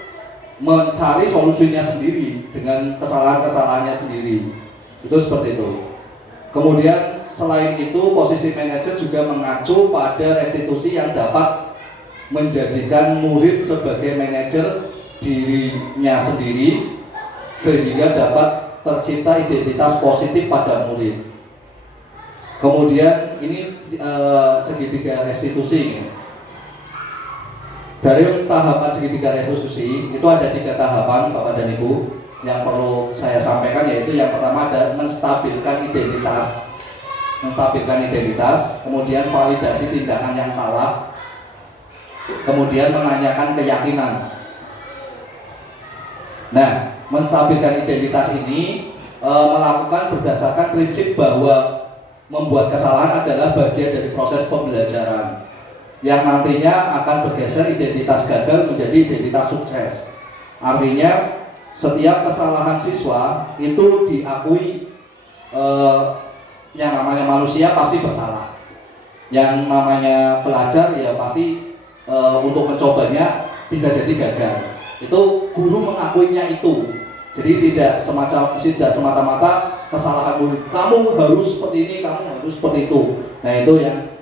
mencari solusinya sendiri dengan kesalahan-kesalahannya sendiri. Itu seperti itu. Kemudian selain itu posisi manajer juga mengacu pada restitusi yang dapat menjadikan murid sebagai manajer dirinya sendiri sehingga dapat tercipta identitas positif pada murid. Kemudian ini segitiga restitusi. Dari tahapan segitiga restitusi itu ada 3 tahapan Bapak dan Ibu yang perlu saya sampaikan, yaitu yang pertama ada menstabilkan identitas. menstabilkan identitas, kemudian validasi tindakan yang salah, kemudian menanyakan keyakinan. Nah, menstabilkan identitas ini melakukan berdasarkan prinsip bahwa membuat kesalahan adalah bagian dari proses pembelajaran yang nantinya akan bergeser identitas gagal menjadi identitas sukses. Artinya setiap kesalahan siswa itu diakui, yang namanya manusia pasti bersalah, yang namanya belajar ya pasti untuk mencobanya bisa jadi gagal. Itu guru mengakuinya itu. Jadi tidak semata-mata kesalahan murid. Kamu harus seperti ini, kamu harus seperti itu. Nah itu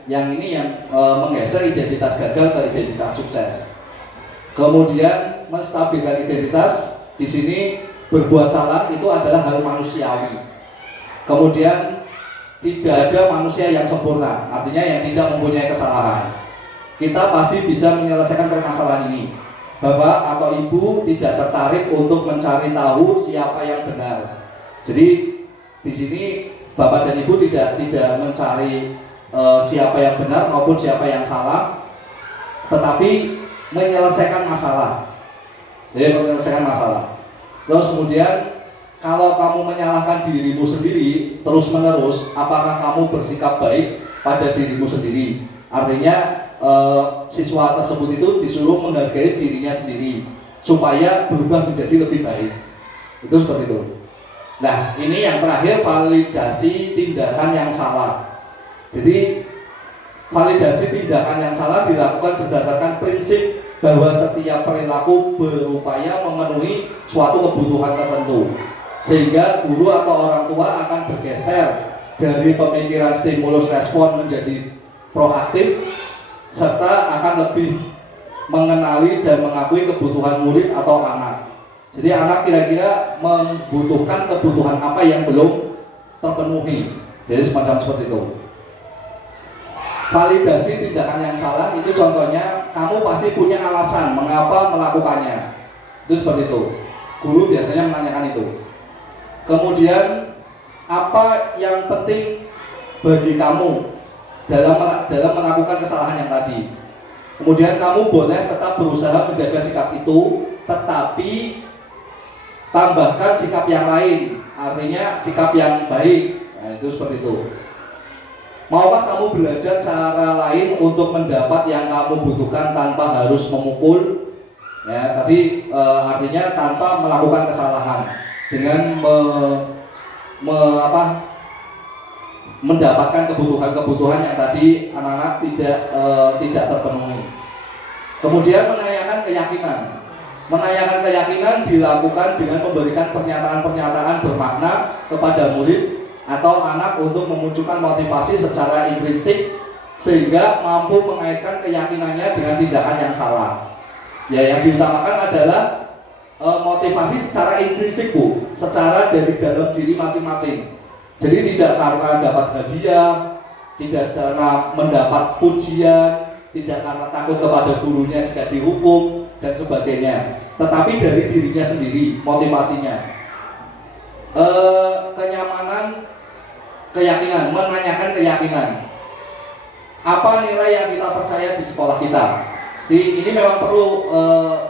yang menggeser identitas gagal ke identitas sukses. Kemudian menstabilkan identitas di sini berbuat salah itu adalah hal manusiawi. Kemudian tidak ada manusia yang sempurna, artinya yang tidak mempunyai kesalahan. Kita pasti bisa menyelesaikan permasalahan ini. Bapak atau ibu tidak tertarik untuk mencari tahu siapa yang benar. Jadi di sini bapak dan ibu tidak mencari siapa yang benar maupun siapa yang salah, tetapi menyelesaikan masalah. Jadi menyelesaikan masalah. Terus kemudian kalau kamu menyalahkan dirimu sendiri terus-menerus, apakah kamu bersikap baik pada dirimu sendiri? Artinya siswa tersebut itu disuruh menghargai dirinya sendiri supaya berubah menjadi lebih baik. Itu seperti itu. Nah, ini yang terakhir, validasi tindakan yang salah. Jadi validasi tindakan yang salah dilakukan berdasarkan prinsip bahwa setiap perilaku berupaya memenuhi suatu kebutuhan tertentu, sehingga guru atau orang tua akan bergeser dari pemikiran stimulus respon menjadi proaktif, serta akan lebih mengenali dan mengakui kebutuhan murid atau anak. Jadi anak kira-kira membutuhkan kebutuhan apa yang belum terpenuhi. Jadi semacam seperti itu. Validasi tindakan yang salah itu contohnya kamu pasti punya alasan mengapa melakukannya. Itu seperti itu. Guru biasanya menanyakan itu. Kemudian apa yang penting bagi kamu dalam melakukan kesalahan yang tadi. Kemudian kamu boleh tetap berusaha menjaga sikap itu, tetapi tambahkan sikap yang lain, artinya sikap yang baik. Nah, itu seperti itu. Maukah kamu belajar cara lain untuk mendapat yang kamu butuhkan tanpa harus memukul? Ya, tadi artinya tanpa melakukan kesalahan, dengan mendapatkan kebutuhan-kebutuhan yang tadi anak-anak tidak terpenuhi. Kemudian menanyakan keyakinan. Menanyakan keyakinan dilakukan dengan memberikan pernyataan-pernyataan bermakna kepada murid atau anak untuk memunculkan motivasi secara intrinsik sehingga mampu mengaitkan keyakinannya dengan tindakan yang salah. Ya, yang diutamakan adalah motivasi secara intrinsik, Bu, secara dari dalam diri masing-masing. Jadi tidak karena dapat hadiah, tidak karena mendapat pujian, tidak karena takut kepada gurunya jika dihukum dan sebagainya, tetapi dari dirinya sendiri motivasinya. Kenyamanan, keyakinan, menanyakan keyakinan. Apa nilai yang kita percaya di sekolah kita? Ini memang perlu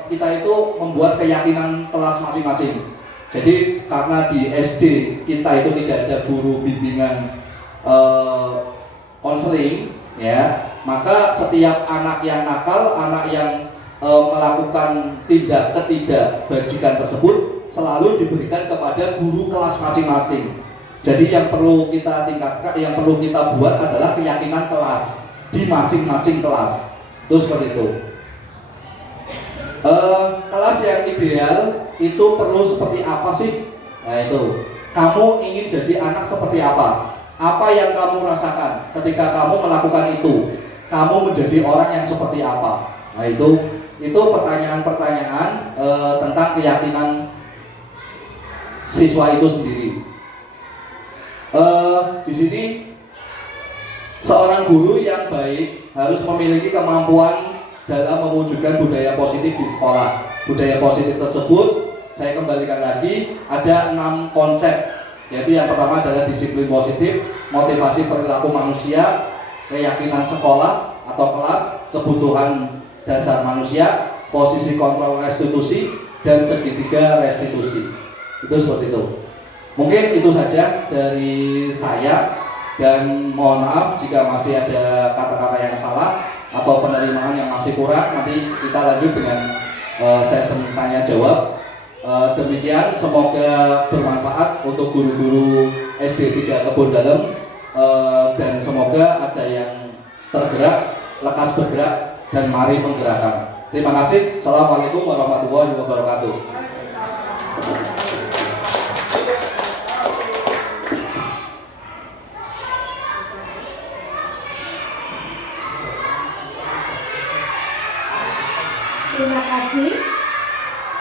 kita itu membuat keyakinan kelas masing-masing. Jadi karena di SD kita itu tidak ada guru bimbingan konseling, ya, maka setiap anak yang nakal, anak yang melakukan tindak ketidakbajikan tersebut selalu diberikan kepada guru kelas masing-masing. Jadi yang perlu kita tingkatkan, yang perlu kita buat adalah keyakinan kelas di masing-masing kelas. Itu seperti itu. Kelas yang ideal itu perlu seperti apa sih? Nah itu, kamu ingin jadi anak seperti apa? Apa yang kamu rasakan ketika kamu melakukan itu? Kamu menjadi orang yang seperti apa? Nah itu pertanyaan-pertanyaan tentang keyakinan siswa itu sendiri. Di sini seorang guru yang baik harus memiliki kemampuan dalam mewujudkan budaya positif di sekolah. Budaya positif tersebut, saya kembalikan lagi, ada 6 konsep Yaitu yang pertama adalah disiplin positif, motivasi perilaku manusia, keyakinan sekolah atau kelas, kebutuhan dasar manusia, posisi kontrol restitusi, dan segitiga restitusi. Itu seperti itu. Mungkin itu saja dari saya, dan mohon maaf jika masih ada kata-kata yang salah atau penerimaan yang masih kurang. Nanti kita lanjut dengan sesi tanya jawab. Demikian, semoga bermanfaat untuk guru-guru SD 3 Kebon Dalem, dan semoga ada yang tergerak, lekas bergerak, dan mari menggerakkan. Terima kasih. Assalamualaikum warahmatullahi wabarakatuh. Terima kasih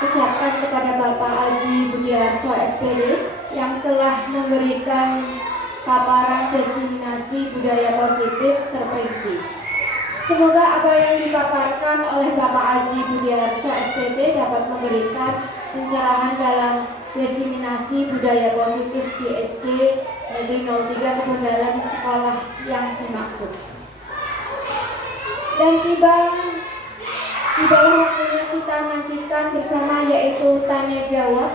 ucapkan kepada Bapak Aji Budiarso SPD yang telah memberikan paparan diseminasi budaya positif terperinci. Semoga apa yang dipaparkan oleh Bapak Aji Budiarso SPD dapat memberikan pencerahan dalam diseminasi budaya positif di SD Negeri 03 Kebon Dalem sekolah yang dimaksud. Dan tiba waktunya kita nantikan bersama, yaitu tanya jawab.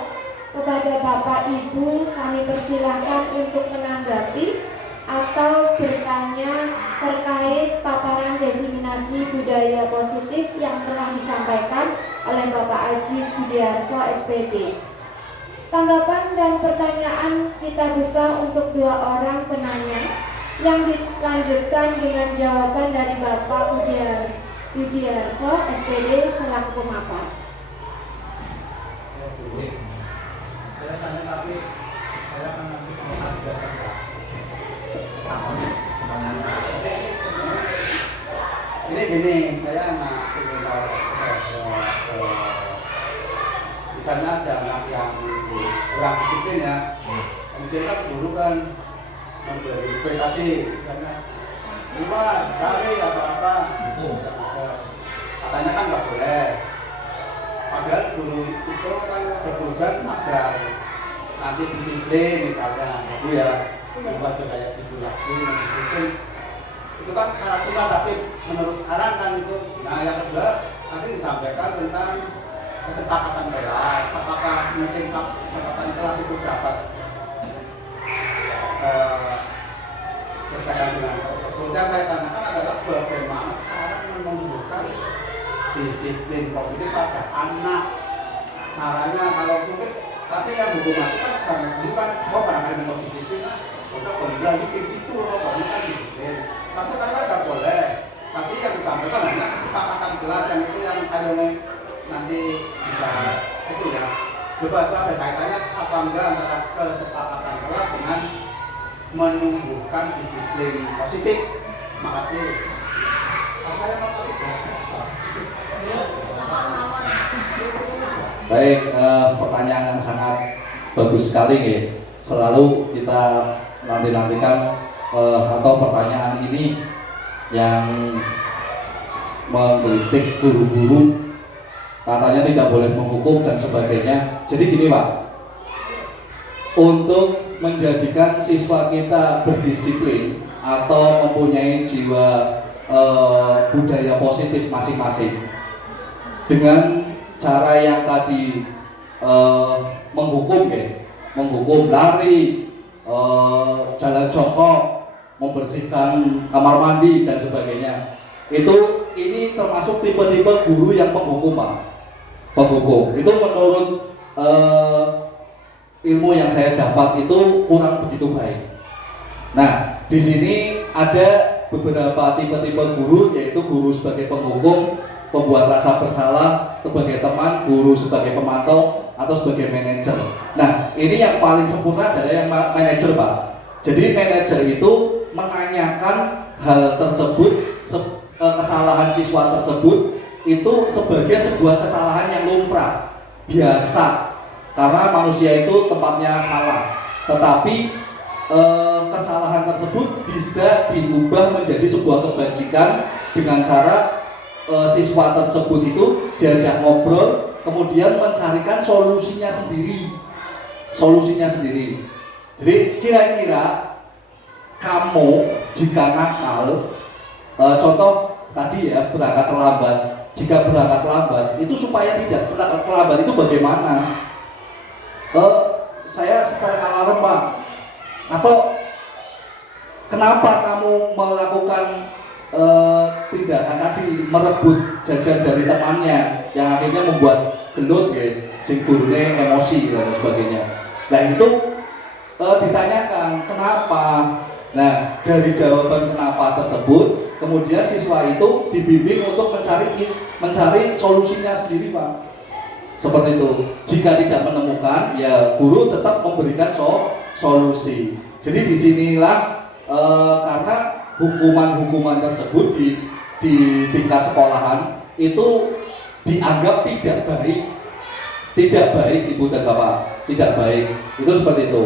Kepada Bapak Ibu kami persilahkan untuk menanggapi atau bertanya terkait paparan diseminasi budaya positif yang telah disampaikan oleh Bapak Aji Budiarso SPD. Tanggapan dan pertanyaan kita buka untuk 2 orang penanya, yang dilanjutkan dengan jawaban dari Bapak Budiarso SPD selaku pemapar. Saya tanya tapi saya akan nanti ini gini, saya ngasih misalnya ada anak yang kurang disiplin ya, kemudian kan guru kan memberi tadi misalnya cuma cari apa-apa katanya kan nggak boleh, padahal guru itu kan bertujuan agar nanti disiplin misalnya, itu ya baca kayak gitu lagi disiplin itu kan salah satu, tapi menurut sekarang kan itu. Nah yang kedua nanti disampaikan tentang kesepakatan kelas, apakah mungkin kesepakatan kelas itu dapat berkaitan dengan tersebut. Yang saya tanyakan adalah bagaimana cara menunjukkan disiplin positif pada anak. Caranya kalau mungkin tapi yang hukuman itu kan jangan bukan barangkali memang disiplin lah, bocah beneran gitu loh, karena kan disiplin. Tapi sekarang kan nggak boleh. Tapi yang disampaikan hanya kesepakatan kelas, yang itu yang kayaknya nanti bisa itu ya. Coba itu ada kaitannya apa enggak antara kesepakatan kelas dengan menumbuhkan disiplin positif. Makasih. Saya mau Baik, pertanyaan yang sangat bagus sekali nih. Selalu kita nantikan atau pertanyaan ini yang menggelitik guru-guru, katanya tidak boleh menghukum dan sebagainya. Jadi gini Pak, untuk menjadikan siswa kita berdisiplin atau mempunyai jiwa budaya positif masing-masing dengan cara yang tadi menghukum ya, menghukum lari, jalan jongkok, membersihkan kamar mandi dan sebagainya. Ini termasuk tipe-tipe guru yang penghukum Pak. Penghukum. Itu menurut ilmu yang saya dapat itu kurang begitu baik. Nah, di sini ada beberapa tipe-tipe guru, yaitu guru sebagai penghukum, pembuat rasa bersalah, sebagai teman, guru sebagai pemantau, atau sebagai manajer. Nah, ini yang paling sempurna adalah yang manajer Pak. Jadi manajer itu menanyakan hal tersebut, kesalahan siswa tersebut itu sebagai sebuah kesalahan yang lumrah, biasa, karena manusia itu tempatnya salah. Tetapi kesalahan tersebut bisa diubah menjadi sebuah kebajikan dengan cara siswa tersebut itu diajak ngobrol, kemudian mencarikan solusinya sendiri. Jadi kira-kira kamu jika nakal, contoh tadi ya berangkat terlambat. Jika berangkat lambat, itu supaya tidak terlambat itu bagaimana? Saya setel alarm Pak. Atau kenapa kamu melakukan tindakan tadi merebut jajan dari temannya yang akhirnya membuat gelut ya, si gurunya emosi dan sebagainya. Nah itu ditanyakan kenapa. Nah dari jawaban kenapa tersebut, kemudian siswa itu dibimbing untuk mencari solusinya sendiri Pak. Seperti itu. Jika tidak menemukan, ya guru tetap memberikan solusi. Jadi disinilah karena hukuman-hukuman tersebut di tingkat sekolahan itu dianggap tidak baik Ibu dan Bapak, tidak baik. Itu seperti itu.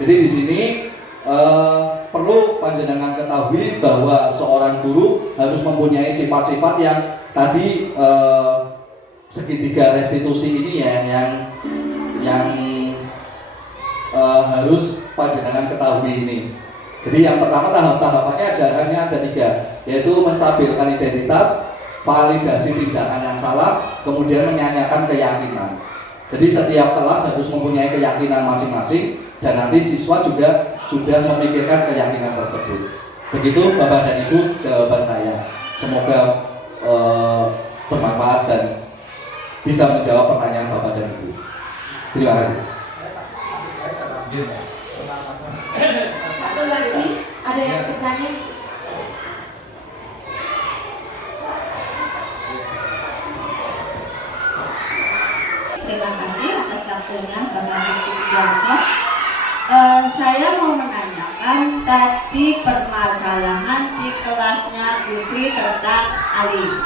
Jadi di sini perlu panjenengan ketahui bahwa seorang guru harus mempunyai sifat-sifat yang tadi segitiga restitusi ini ya yang harus panjenengan ketahui ini. Jadi yang pertama tahap-tahapannya hanya ada 3, yaitu menstabilkan identitas, validasi tindakan yang salah, kemudian menyanyikan keyakinan. Jadi setiap kelas harus mempunyai keyakinan masing-masing dan nanti siswa juga sudah memikirkan keyakinan tersebut. Begitu Bapak dan Ibu jawaban saya. Semoga bermanfaat dan bisa menjawab pertanyaan Bapak dan Ibu. Terima kasih. Satu lagi, ada yang bertanya? Terima kasih atas waktunya Bapak Sugiarto. Saya mau menanyakan tadi permasalahan di kelasnya Putri tentang Alif.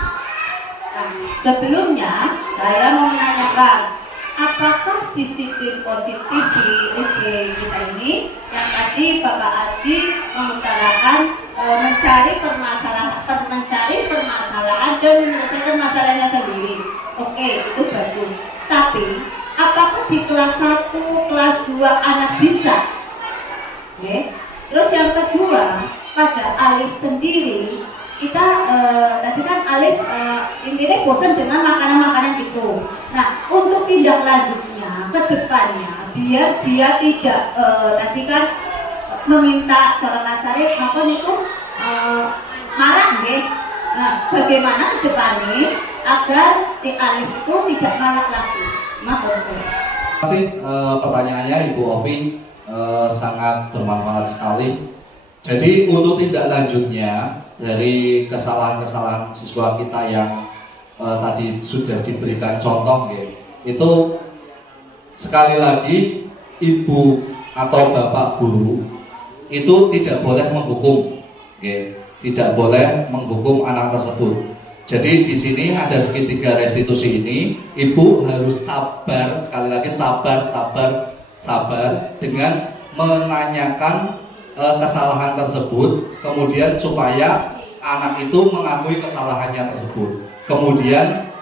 Nah, sebelumnya saya mau menanyakan apakah disiplin positif di SD kita ini yang tadi Bapak Aji mengutarakan mencari permasalahan dan menyelesaikan masalahnya sendiri. Oke, itu bagus. Tapi apakah di kelas 1, kelas 2 anak bisa? Oke. Terus yang kedua, pada Alif sendiri kita tadi kan Alif intinya bosan dengan makanan-makanan itu. Nah, untuk tindak lanjutnya ke depannya biar dia tidak tadi kan meminta seorang Nasari apa itu marah nggih. Nah, bagaimana ke depannya agar si Alif itu tidak marah lagi? Terima kasih pertanyaannya Ibu Ovi, sangat bermanfaat sekali. Jadi untuk tindak lanjutnya dari kesalahan-kesalahan siswa kita yang tadi sudah diberikan contoh ya, itu sekali lagi ibu atau bapak guru itu tidak boleh menghukum ya, tidak boleh menghukum anak tersebut. Jadi di sini ada segitiga restitusi ini, ibu harus sabar, sekali lagi sabar dengan menanyakan kesalahan tersebut, kemudian supaya anak itu mengakui kesalahannya tersebut. Kemudian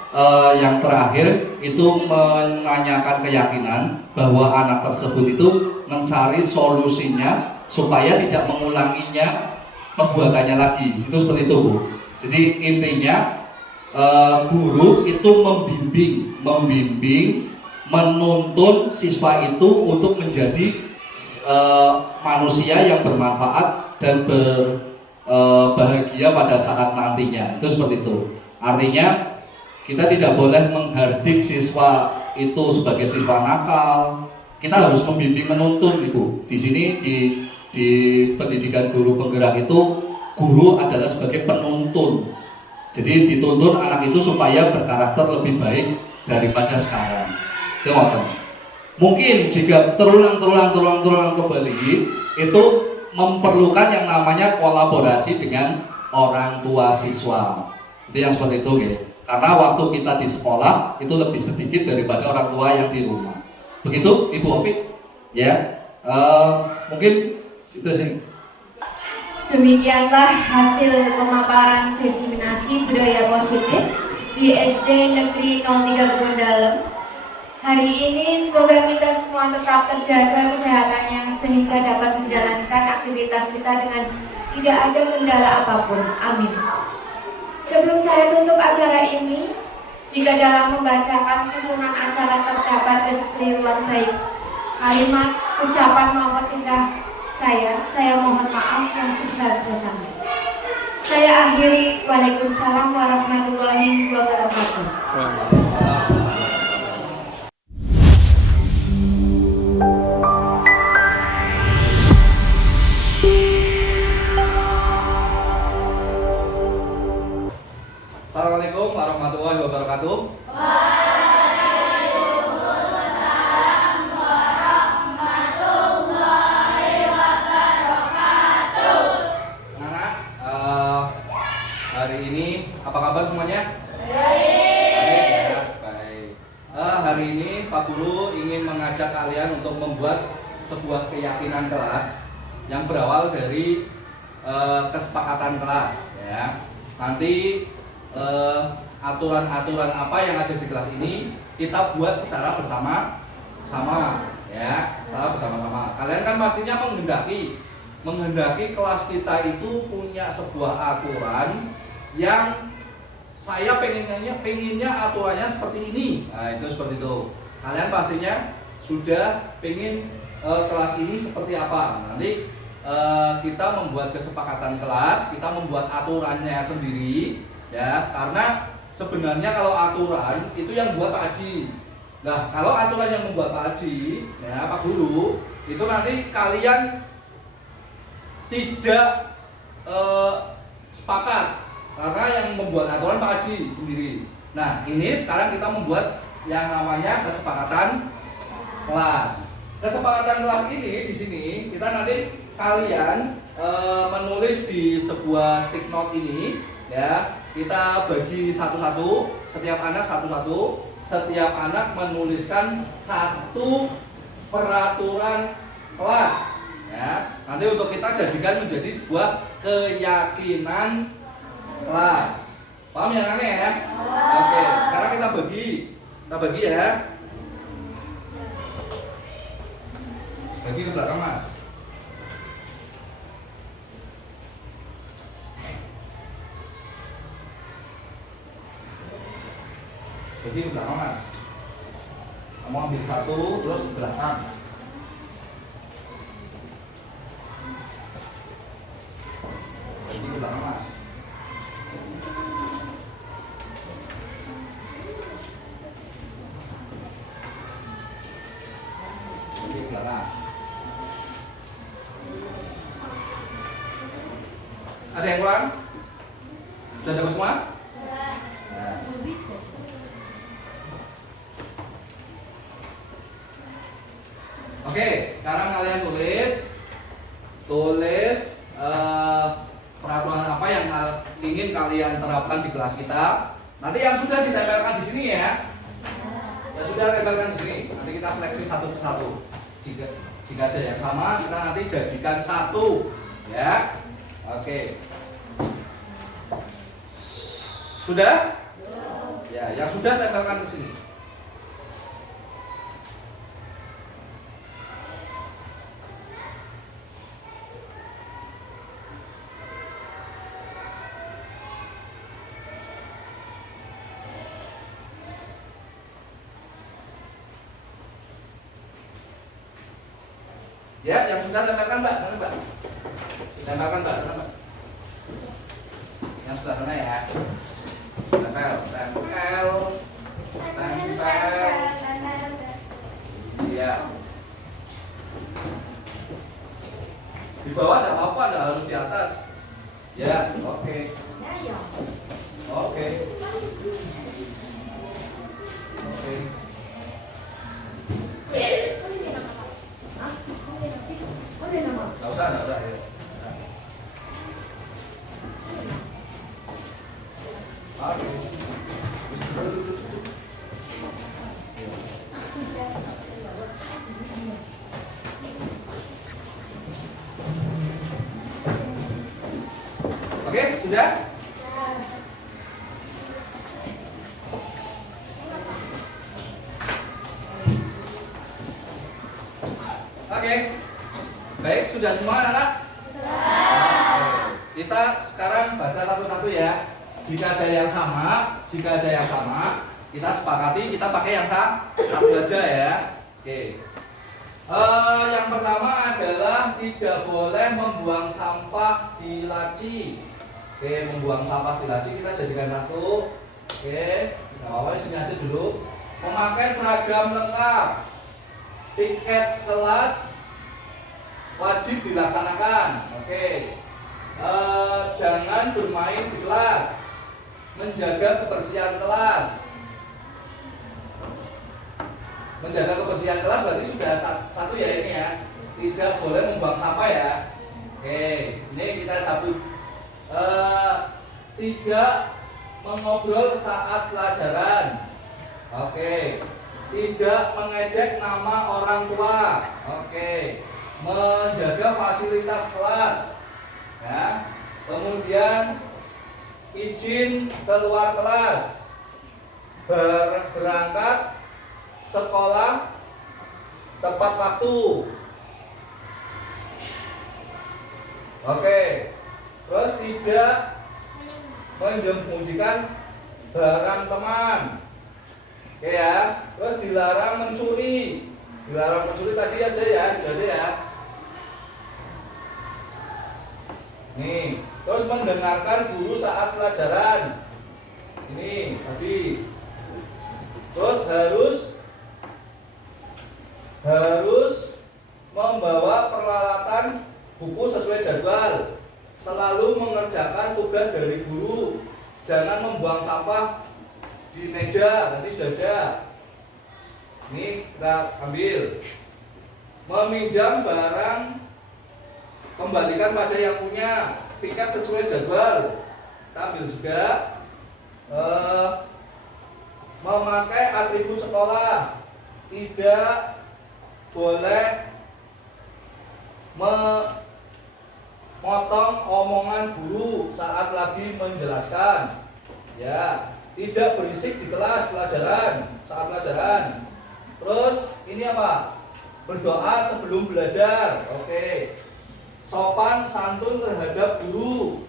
yang terakhir itu menanyakan keyakinan bahwa anak tersebut itu mencari solusinya supaya tidak mengulanginya perbuatannya lagi. Itu seperti itu Bu. Jadi intinya guru itu membimbing, menuntun siswa itu untuk menjadi manusia yang bermanfaat dan berbahagia pada saat nantinya. Itu seperti itu. Artinya kita tidak boleh menghardik siswa itu sebagai siswa nakal. Kita harus membimbing, menuntun Ibu. Di sini di pendidikan guru penggerak itu guru adalah sebagai penuntun. Jadi dituntun anak itu supaya berkarakter lebih baik daripada sekarang. Itu mungkin jika terulang kembali itu memerlukan yang namanya kolaborasi dengan orang tua siswa. Itu yang seperti itu ya. Karena waktu kita di sekolah itu lebih sedikit daripada orang tua yang di rumah. Begitu Ibu Opik ya. Mungkin itu sih. Demikianlah hasil pemaparan diseminasi budaya positif di SD Negeri 03 Kebon Dalem. Hari ini semoga kita semua tetap terjaga kesehatannya sehingga dapat menjalankan aktivitas kita dengan tidak ada kendala apapun. Amin. Sebelum saya tutup acara ini, jika dalam membacakan susunan acara terdapat kekeliruan baik kalimat, ucapan maupun tindak saya mohon maaf yang sebesar-besarnya. Saya akhiri. Waalaikumsalam warahmatullahi wabarakatuh. Assalamualaikum warahmatullahi wabarakatuh. Hari ini apa kabar semuanya? Baik ya, baik. Hari ini Pak Guru ingin mengajak kalian untuk membuat sebuah keyakinan kelas yang berawal dari kesepakatan kelas ya. Nanti aturan-aturan apa yang ada di kelas ini kita buat secara bersama-sama ya, secara bersama-sama. Kalian kan pastinya menghendaki kelas kita itu punya sebuah aturan yang saya pengennya aturannya seperti ini. Nah, itu seperti itu. Kalian pastinya sudah pengen kelas ini seperti apa. Nanti kita membuat kesepakatan kelas, kita membuat aturannya sendiri ya, karena sebenarnya kalau aturan itu yang buat Pak Haji. Nah, kalau aturan yang membuat Pak Haji ya, Pak Guru, itu nanti kalian tidak sepakat karena yang membuat aturan Pak Haji sendiri. Nah, ini sekarang kita membuat yang namanya kesepakatan kelas. Kesepakatan kelas ini di sini kita nanti kalian menulis di sebuah stick note ini ya. Kita bagi satu-satu, setiap anak satu-satu. Setiap anak menuliskan satu peraturan kelas ya. Nanti untuk kita jadikan menjadi sebuah keyakinan kelas. Paham ya anaknya ya? Oke, sekarang kita bagi ya. Bagi ke belakang Mas. Bagi ke belakang Mas. Kamu ambil satu terus ke belakang. Bagi ke belakang Mas. Ada yang kurang? Sudah dapat semua? Nah. Oke, sekarang kalian tulis peraturan apa yang ingin kalian terapkan di kelas kita. Nanti yang sudah ditempelkan di sini ya. Ya sudah tempelkan di sini. Nanti kita seleksi satu persatu. Jika ada yang sama, kita nanti jadikan satu ya. Oke. Sudah? Ya, yang sudah tempelkan di sini. Ya, yang sudah tempelkan Mbak, mana Mbak? Tempelkan Mbak, mana Mbak? Yang sebelah sana ya. Tempel. Iya. Di bawah ada apa? Ada harus di atas. Ya, oke. Oke. Oke. Nggak usah ya. Oke, sudah? sudah semua anak? Oke. Kita sekarang baca satu-satu ya. Jika ada yang sama, kita sepakati kita pakai yang satu aja ya. Oke. Yang pertama adalah tidak boleh membuang sampah di laci. Oke, membuang sampah di laci kita jadikan satu. Oke, nggak apa-apa, sini aja dulu. Memakai seragam lengkap, piket kelas wajib dilaksanakan. Oke. Jangan bermain di kelas, menjaga kebersihan kelas. Menjaga kebersihan kelas berarti sudah satu ya ini ya. Tidak boleh membuang sampah ya. Oke, ini kita cabut. Tidak mengobrol saat pelajaran. Oke. Tidak mengejek nama orang tua. Oke. Menjaga fasilitas kelas. Ya. Kemudian izin keluar kelas. Berangkat sekolah tepat waktu. Oke. Terus tidak menjempudikan barang teman. Oke ya. Terus dilarang mencuri. Dilarang mencuri tadi ada ya, tidak ada ya. Nih, terus mendengarkan guru saat pelajaran. Ini tadi. Terus harus membawa peralatan buku sesuai jadwal. Selalu mengerjakan tugas dari guru. Jangan membuang sampah di meja, tadi sudah ada. Ini kita ambil. Meminjam barang, kembalikan pada yang punya. Piket sesuai jadwal, kita ambil juga. Memakai atribut sekolah, tidak boleh memotong omongan guru saat lagi menjelaskan. Ya, tidak berisik di kelas pelajaran saat pelajaran. Terus ini apa? Berdoa sebelum belajar. Oke. Sopan santun terhadap guru,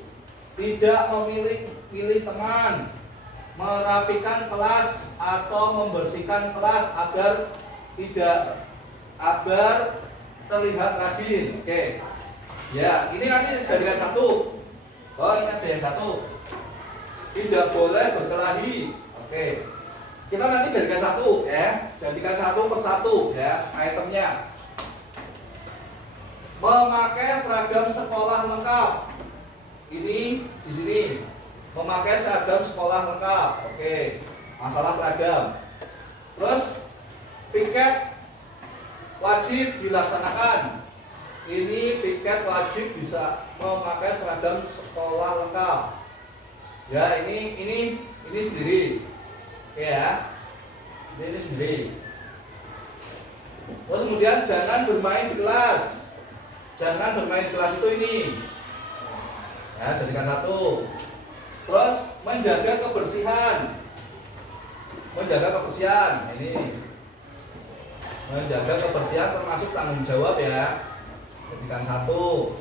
tidak memilih teman, merapikan kelas atau membersihkan kelas agar terlihat rajin. Oke. Ya, ini nanti jadikan satu. Oh, ini ada yang satu. Tidak boleh berkelahi. Oke. Kita nanti jadikan satu ya. Jadikan satu persatu ya itemnya. Memakai seragam sekolah lengkap. Ini di sini. Memakai seragam sekolah lengkap. Oke. Masalah seragam. Terus piket wajib dilaksanakan. Ini piket wajib bisa memakai seragam sekolah lengkap. Ya, ini sendiri. Oke ya. Ini sendiri. Terus kemudian jangan bermain di kelas. Jangan bermain di kelas itu ini. Ya, jadikan satu. Terus menjaga kebersihan. Menjaga kebersihan. Ini. Menjaga kebersihan termasuk tanggung jawab ya. Jadikan satu.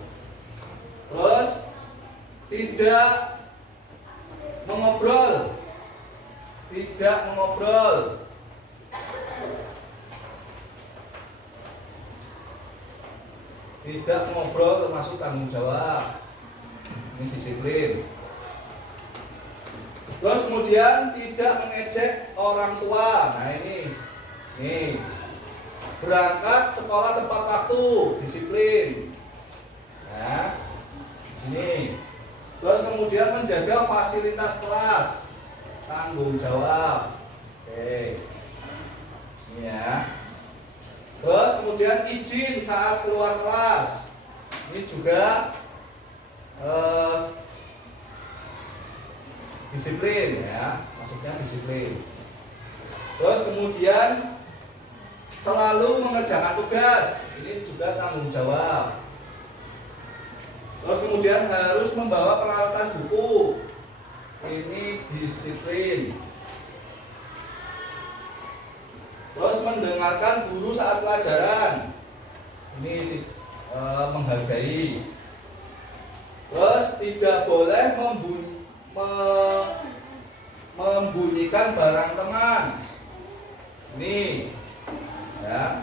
Terus tidak mengobrol. Tidak mengobrol. Tidak mengobrol termasuk tanggung jawab. Ini disiplin. Terus kemudian tidak mengejek orang tua. Nah ini. Nih. Berangkat sekolah tepat waktu, disiplin. Nah, di sini. Terus kemudian menjaga fasilitas kelas, tanggung jawab. Oke. Ini ya. Terus kemudian izin saat keluar kelas. Ini juga disiplin ya, maksudnya disiplin. Terus kemudian selalu mengerjakan tugas, ini juga tanggung jawab. Terus kemudian harus membawa peralatan buku, ini disiplin. Terus mendengarkan guru saat pelajaran, ini menghargai. Terus tidak boleh membunyikan barang teman. Ini ya,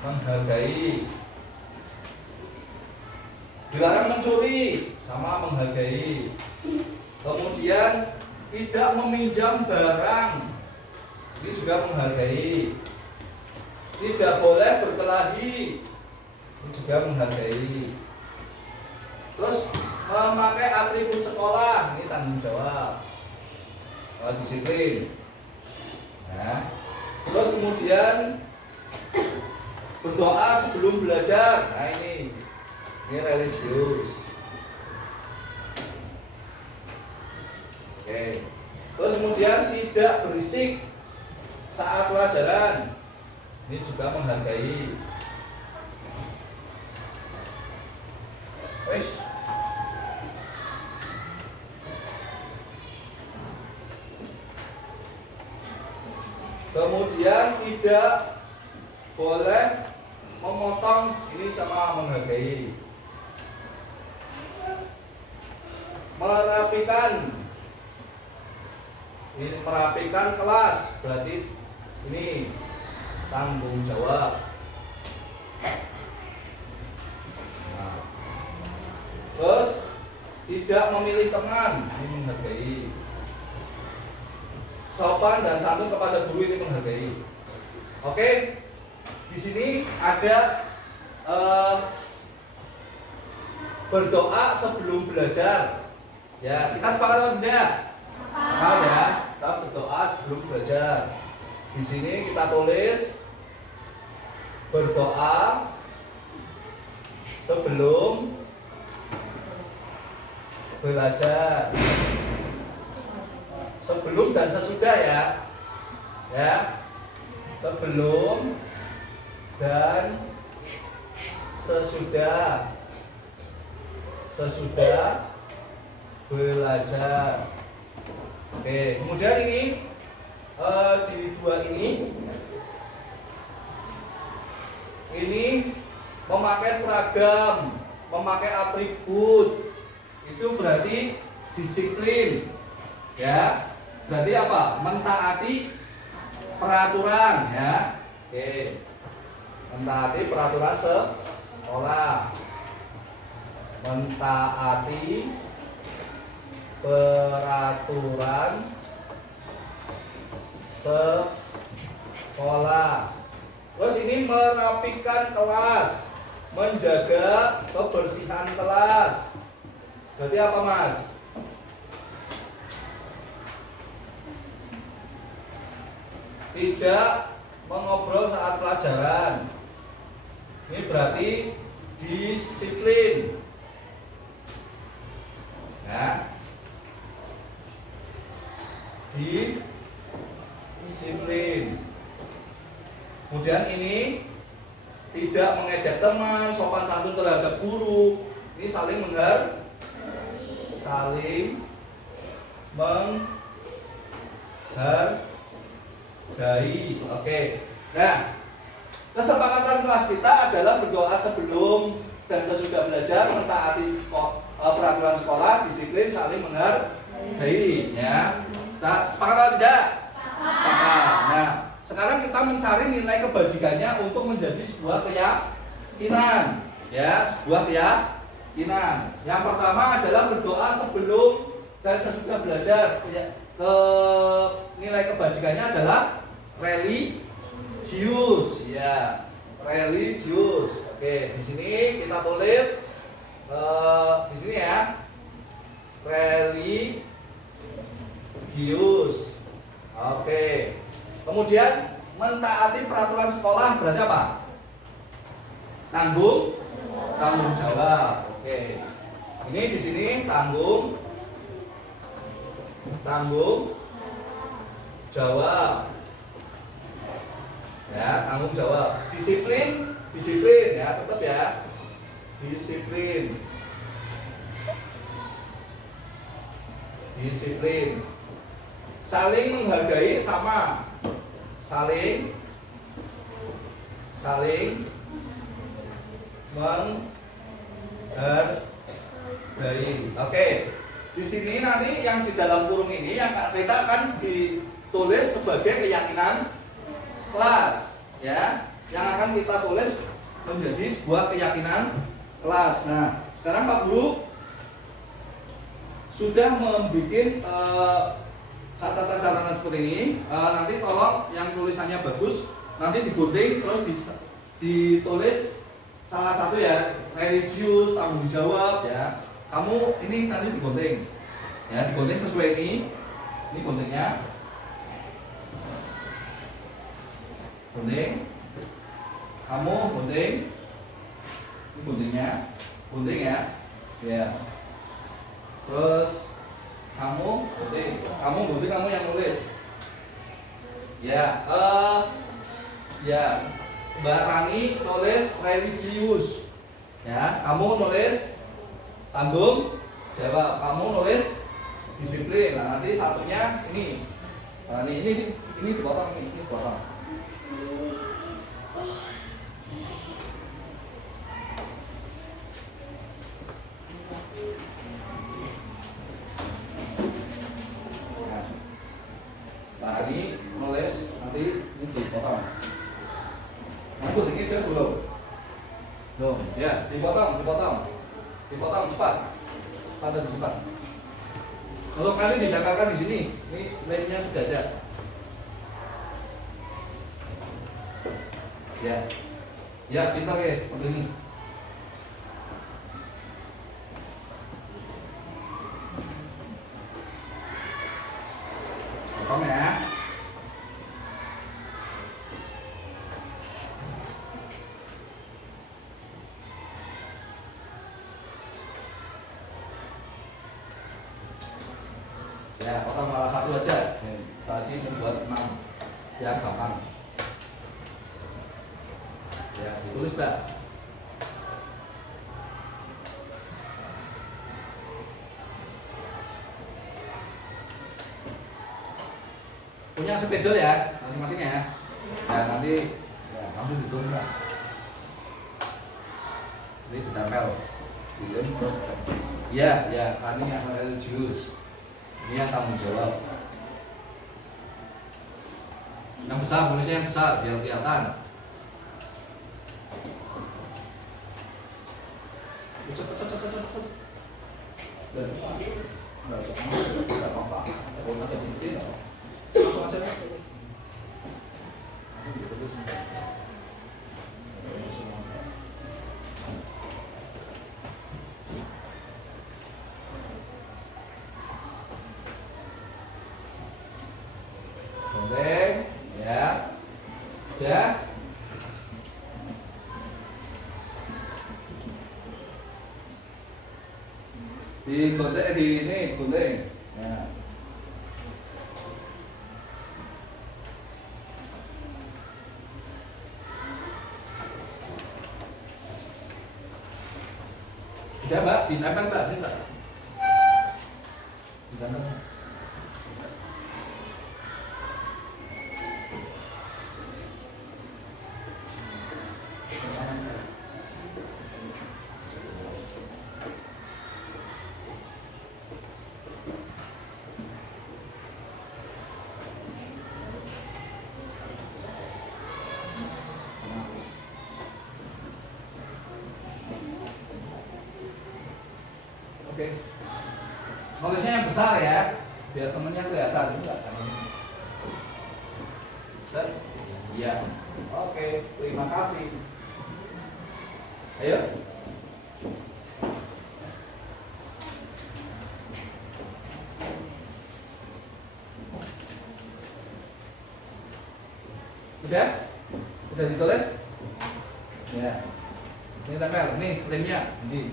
menghargai. Dilarang mencuri, sama menghargai. Kemudian tidak meminjam barang, ini juga menghargai. Tidak boleh berkelahi, ini juga menghargai. Terus memakai atribut sekolah, ini tanggung jawab, disiplin. Nah, terus kemudian berdoa sebelum belajar, nah ini religius. Oke. Terus kemudian tidak berisik saat pelajaran, ini juga menghargai. Wes. Kemudian tidak boleh memotong, ini sama menghargai. Merapikan, ini merapikan kelas, berarti ini tanggung jawab. Nah, terus tidak memilih teman, ini menghargai. Sopan dan santun kepada guru, ini menghargai. Oke, di sini ada berdoa sebelum belajar. Ya, kita sepakat atau tidak? Sepakat ya. Kita berdoa sebelum belajar. Di sini kita tulis berdoa sebelum belajar. Sebelum dan sesudah ya. Ya. Sebelum dan sesudah. Sesudah belajar. Oke, kemudian ini di dua ini memakai seragam, memakai atribut, itu berarti disiplin, ya. Berarti apa? Mentaati peraturan, ya. Oke, mentaati peraturan sekolah, mentaati peraturan sekolah. Terus ini merapikan kelas, menjaga kebersihan kelas. Berarti apa, Mas? Tidak mengobrol saat pelajaran. Ini berarti disiplin. Ya. Disiplin. Kemudian ini tidak mengejek teman, sopan santun terhadap guru. Ini saling menghargai. Oke. Nah, kesepakatan kelas kita adalah berdoa sebelum dan sesudah belajar, mentaati peraturan sekolah, disiplin, saling menghargai. Ya. Nah, sepakat atau tidak? Sepakat. Nah, sekarang kita mencari nilai kebajikannya untuk menjadi sebuah keyakinan. Ya, sebuah keyakinan. Yang pertama adalah berdoa sebelum dan sesudah belajar. Nilai kebajikannya adalah religius. Ya, religius. Oke, di sini kita tulis di sini ya, religius. Oke. Kemudian mentaati peraturan sekolah berarti apa? Tanggung jawab. Oke. Ini di sini tanggung jawab. Ya, tanggung jawab. Disiplin ya, tetap ya. Disiplin. Saling menghargai sama. Saling menghargai. Baik. Oke. Di sini nanti yang di dalam kurung ini yang kita akan ditulis sebagai keyakinan kelas, ya. Yang akan kita tulis menjadi sebuah keyakinan kelas. Nah, sekarang Pak Guru sudah membuat catatan-catatan seperti ini. Nanti tolong yang tulisannya bagus nanti digunting terus ditulis salah satu ya, religius, tanggung jawab ya. Kamu ini nanti digunting ya, digunting sesuai ini guntingnya, gunting, kamu gunting, ini guntingnya, gunting ya, ya. Terus kamu gunting, kamu yang nulis ya. Ya, Mbak Rani nulis religius ya, kamu nulis tanggung jawab, kamu nulis disiplin. Nah, nanti satunya ini. Nah, ini dipotong, ini dipotong. Nah, ini nulis nanti ini dipotong. Aku ini saya belum. Belum. Ya, dipotong cepat. Pada cepat. Kalau kalian ditempelkan di sini, ini lemnya sudah ada. Ya. Ya, pintar ya, seperti ini. Potong ya. Ya, potong malah satu aja. Tadi membuat 6 yang gampang. Ya, ditulis Mbak. Punya spidol ya, masing-masing ya. Ya, nanti ya, langsung ditulis Mbak. Ini ditempel. Dilem terus. Ya, ini akan religius. Ini yang tanggung jawab. Yang besar, tulisnya yang besar biar kelihatan. Cepet. Dan cepat. Enggak apa-apa. Kalau ada penting langsung aja. Gunting, ya, di gunting di ini gunting, ya. Udah Mbak, ditempel Mbak, sini Mbak. Ditempel. Oke. Nulisnya yang besar ya, biar temennya kelihatan juga kan. Set. Iya. Oke, terima kasih. Ayo. Udah? Udah ditulis? Ya. Ini tempel, nih lemnya. Ini.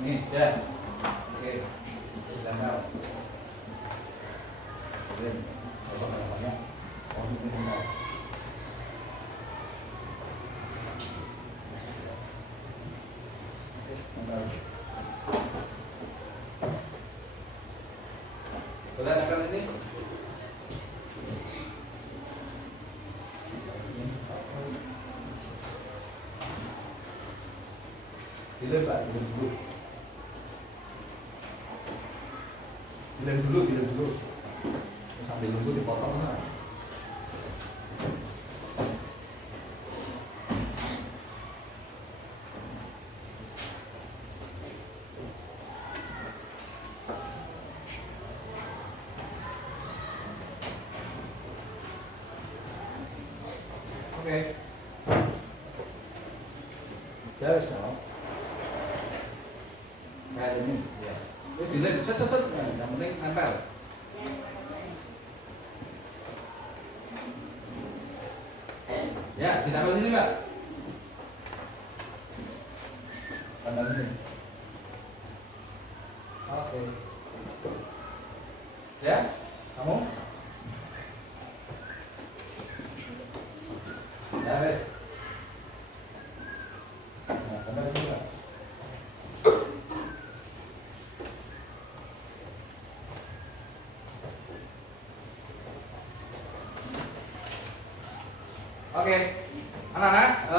Nih, ya. Oke. Tempel. Lem. Kalau banyak, oh ini tempel. Tempel. Boleh tempel ini? Dilem Pak, dilem dulu. Dilem dulu. Sambil nunggu dipotong lah. Oke. Ya wis dong. Kayak ini, ya. Wis dilem, cet. Nah, yang penting nempel. Ya, ditempel sini, Mbak. Tambah sini. Oke. Ya, kamu? Ya, wes. Nah, tambah sini, Mbak. Oke, anak-anak,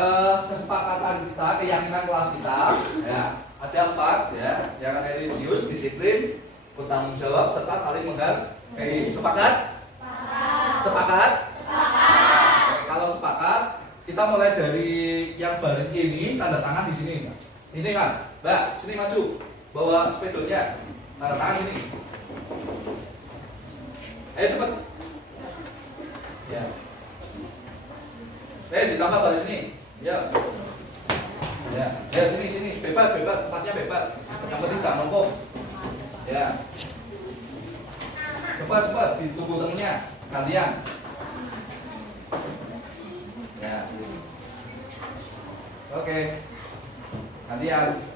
kesepakatan kita, keyakinan kelas kita, ya, ada 4, ya, yang religius, disiplin, bertanggung jawab, serta saling menghargai. Sepakat? Sepakat? Oke, kalau sepakat, kita mulai dari yang baris ini, tanda tangan di sini, Mbak. Ini Mas, Mbak, sini maju, bawa spidolnya, tanda tangan sini. Ayo cepet. Ya. Ditambah baris sini. Ya. Ya, sini. Bebas, tempatnya bebas. Yang penting jangan numpuk. Ya. Cepat, ditunggu tengahnya. Gantian. Ya. Oke. Gantian.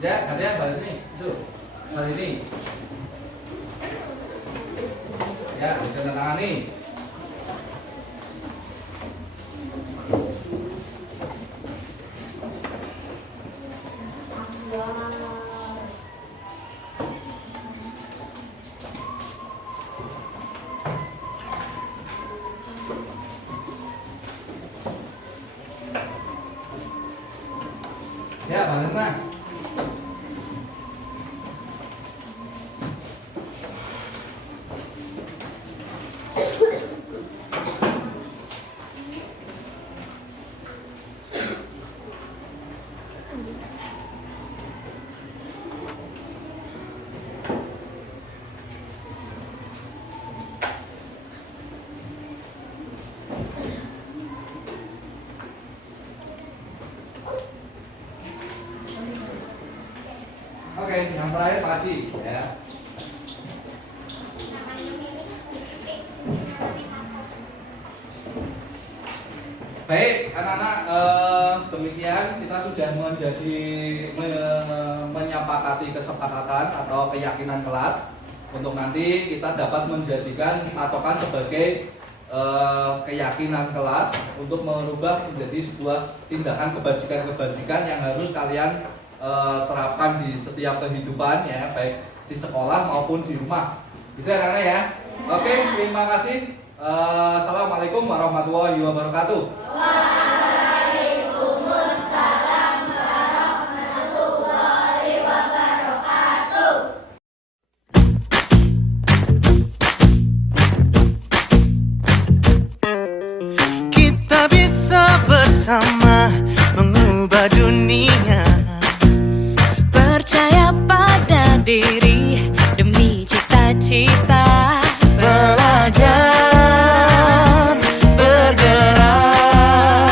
Ya, gantian baris sini. Tuh. Baris sini. Ya, tanda tangan nih. Ya, baris tengah. Oke, yang terakhir Pak Haji, ya. Baik, anak-anak, demikian kita sudah menyepakati kesepakatan atau keyakinan kelas untuk nanti kita dapat menjadikan patokan sebagai keyakinan kelas untuk merubah menjadi sebuah tindakan kebajikan-kebajikan yang harus kalian terapkan di setiap kehidupan, ya, baik di sekolah maupun di rumah. Gitu ya anak-anak ya. Oke, terima kasih. Assalamualaikum warahmatullahi wabarakatuh. Waalaikumsalam warahmatullahi wabarakatuh. Kita bisa bersama mengubah dunia. Percaya pada diri demi cita-cita. Belajar, bergerak,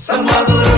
Semua guru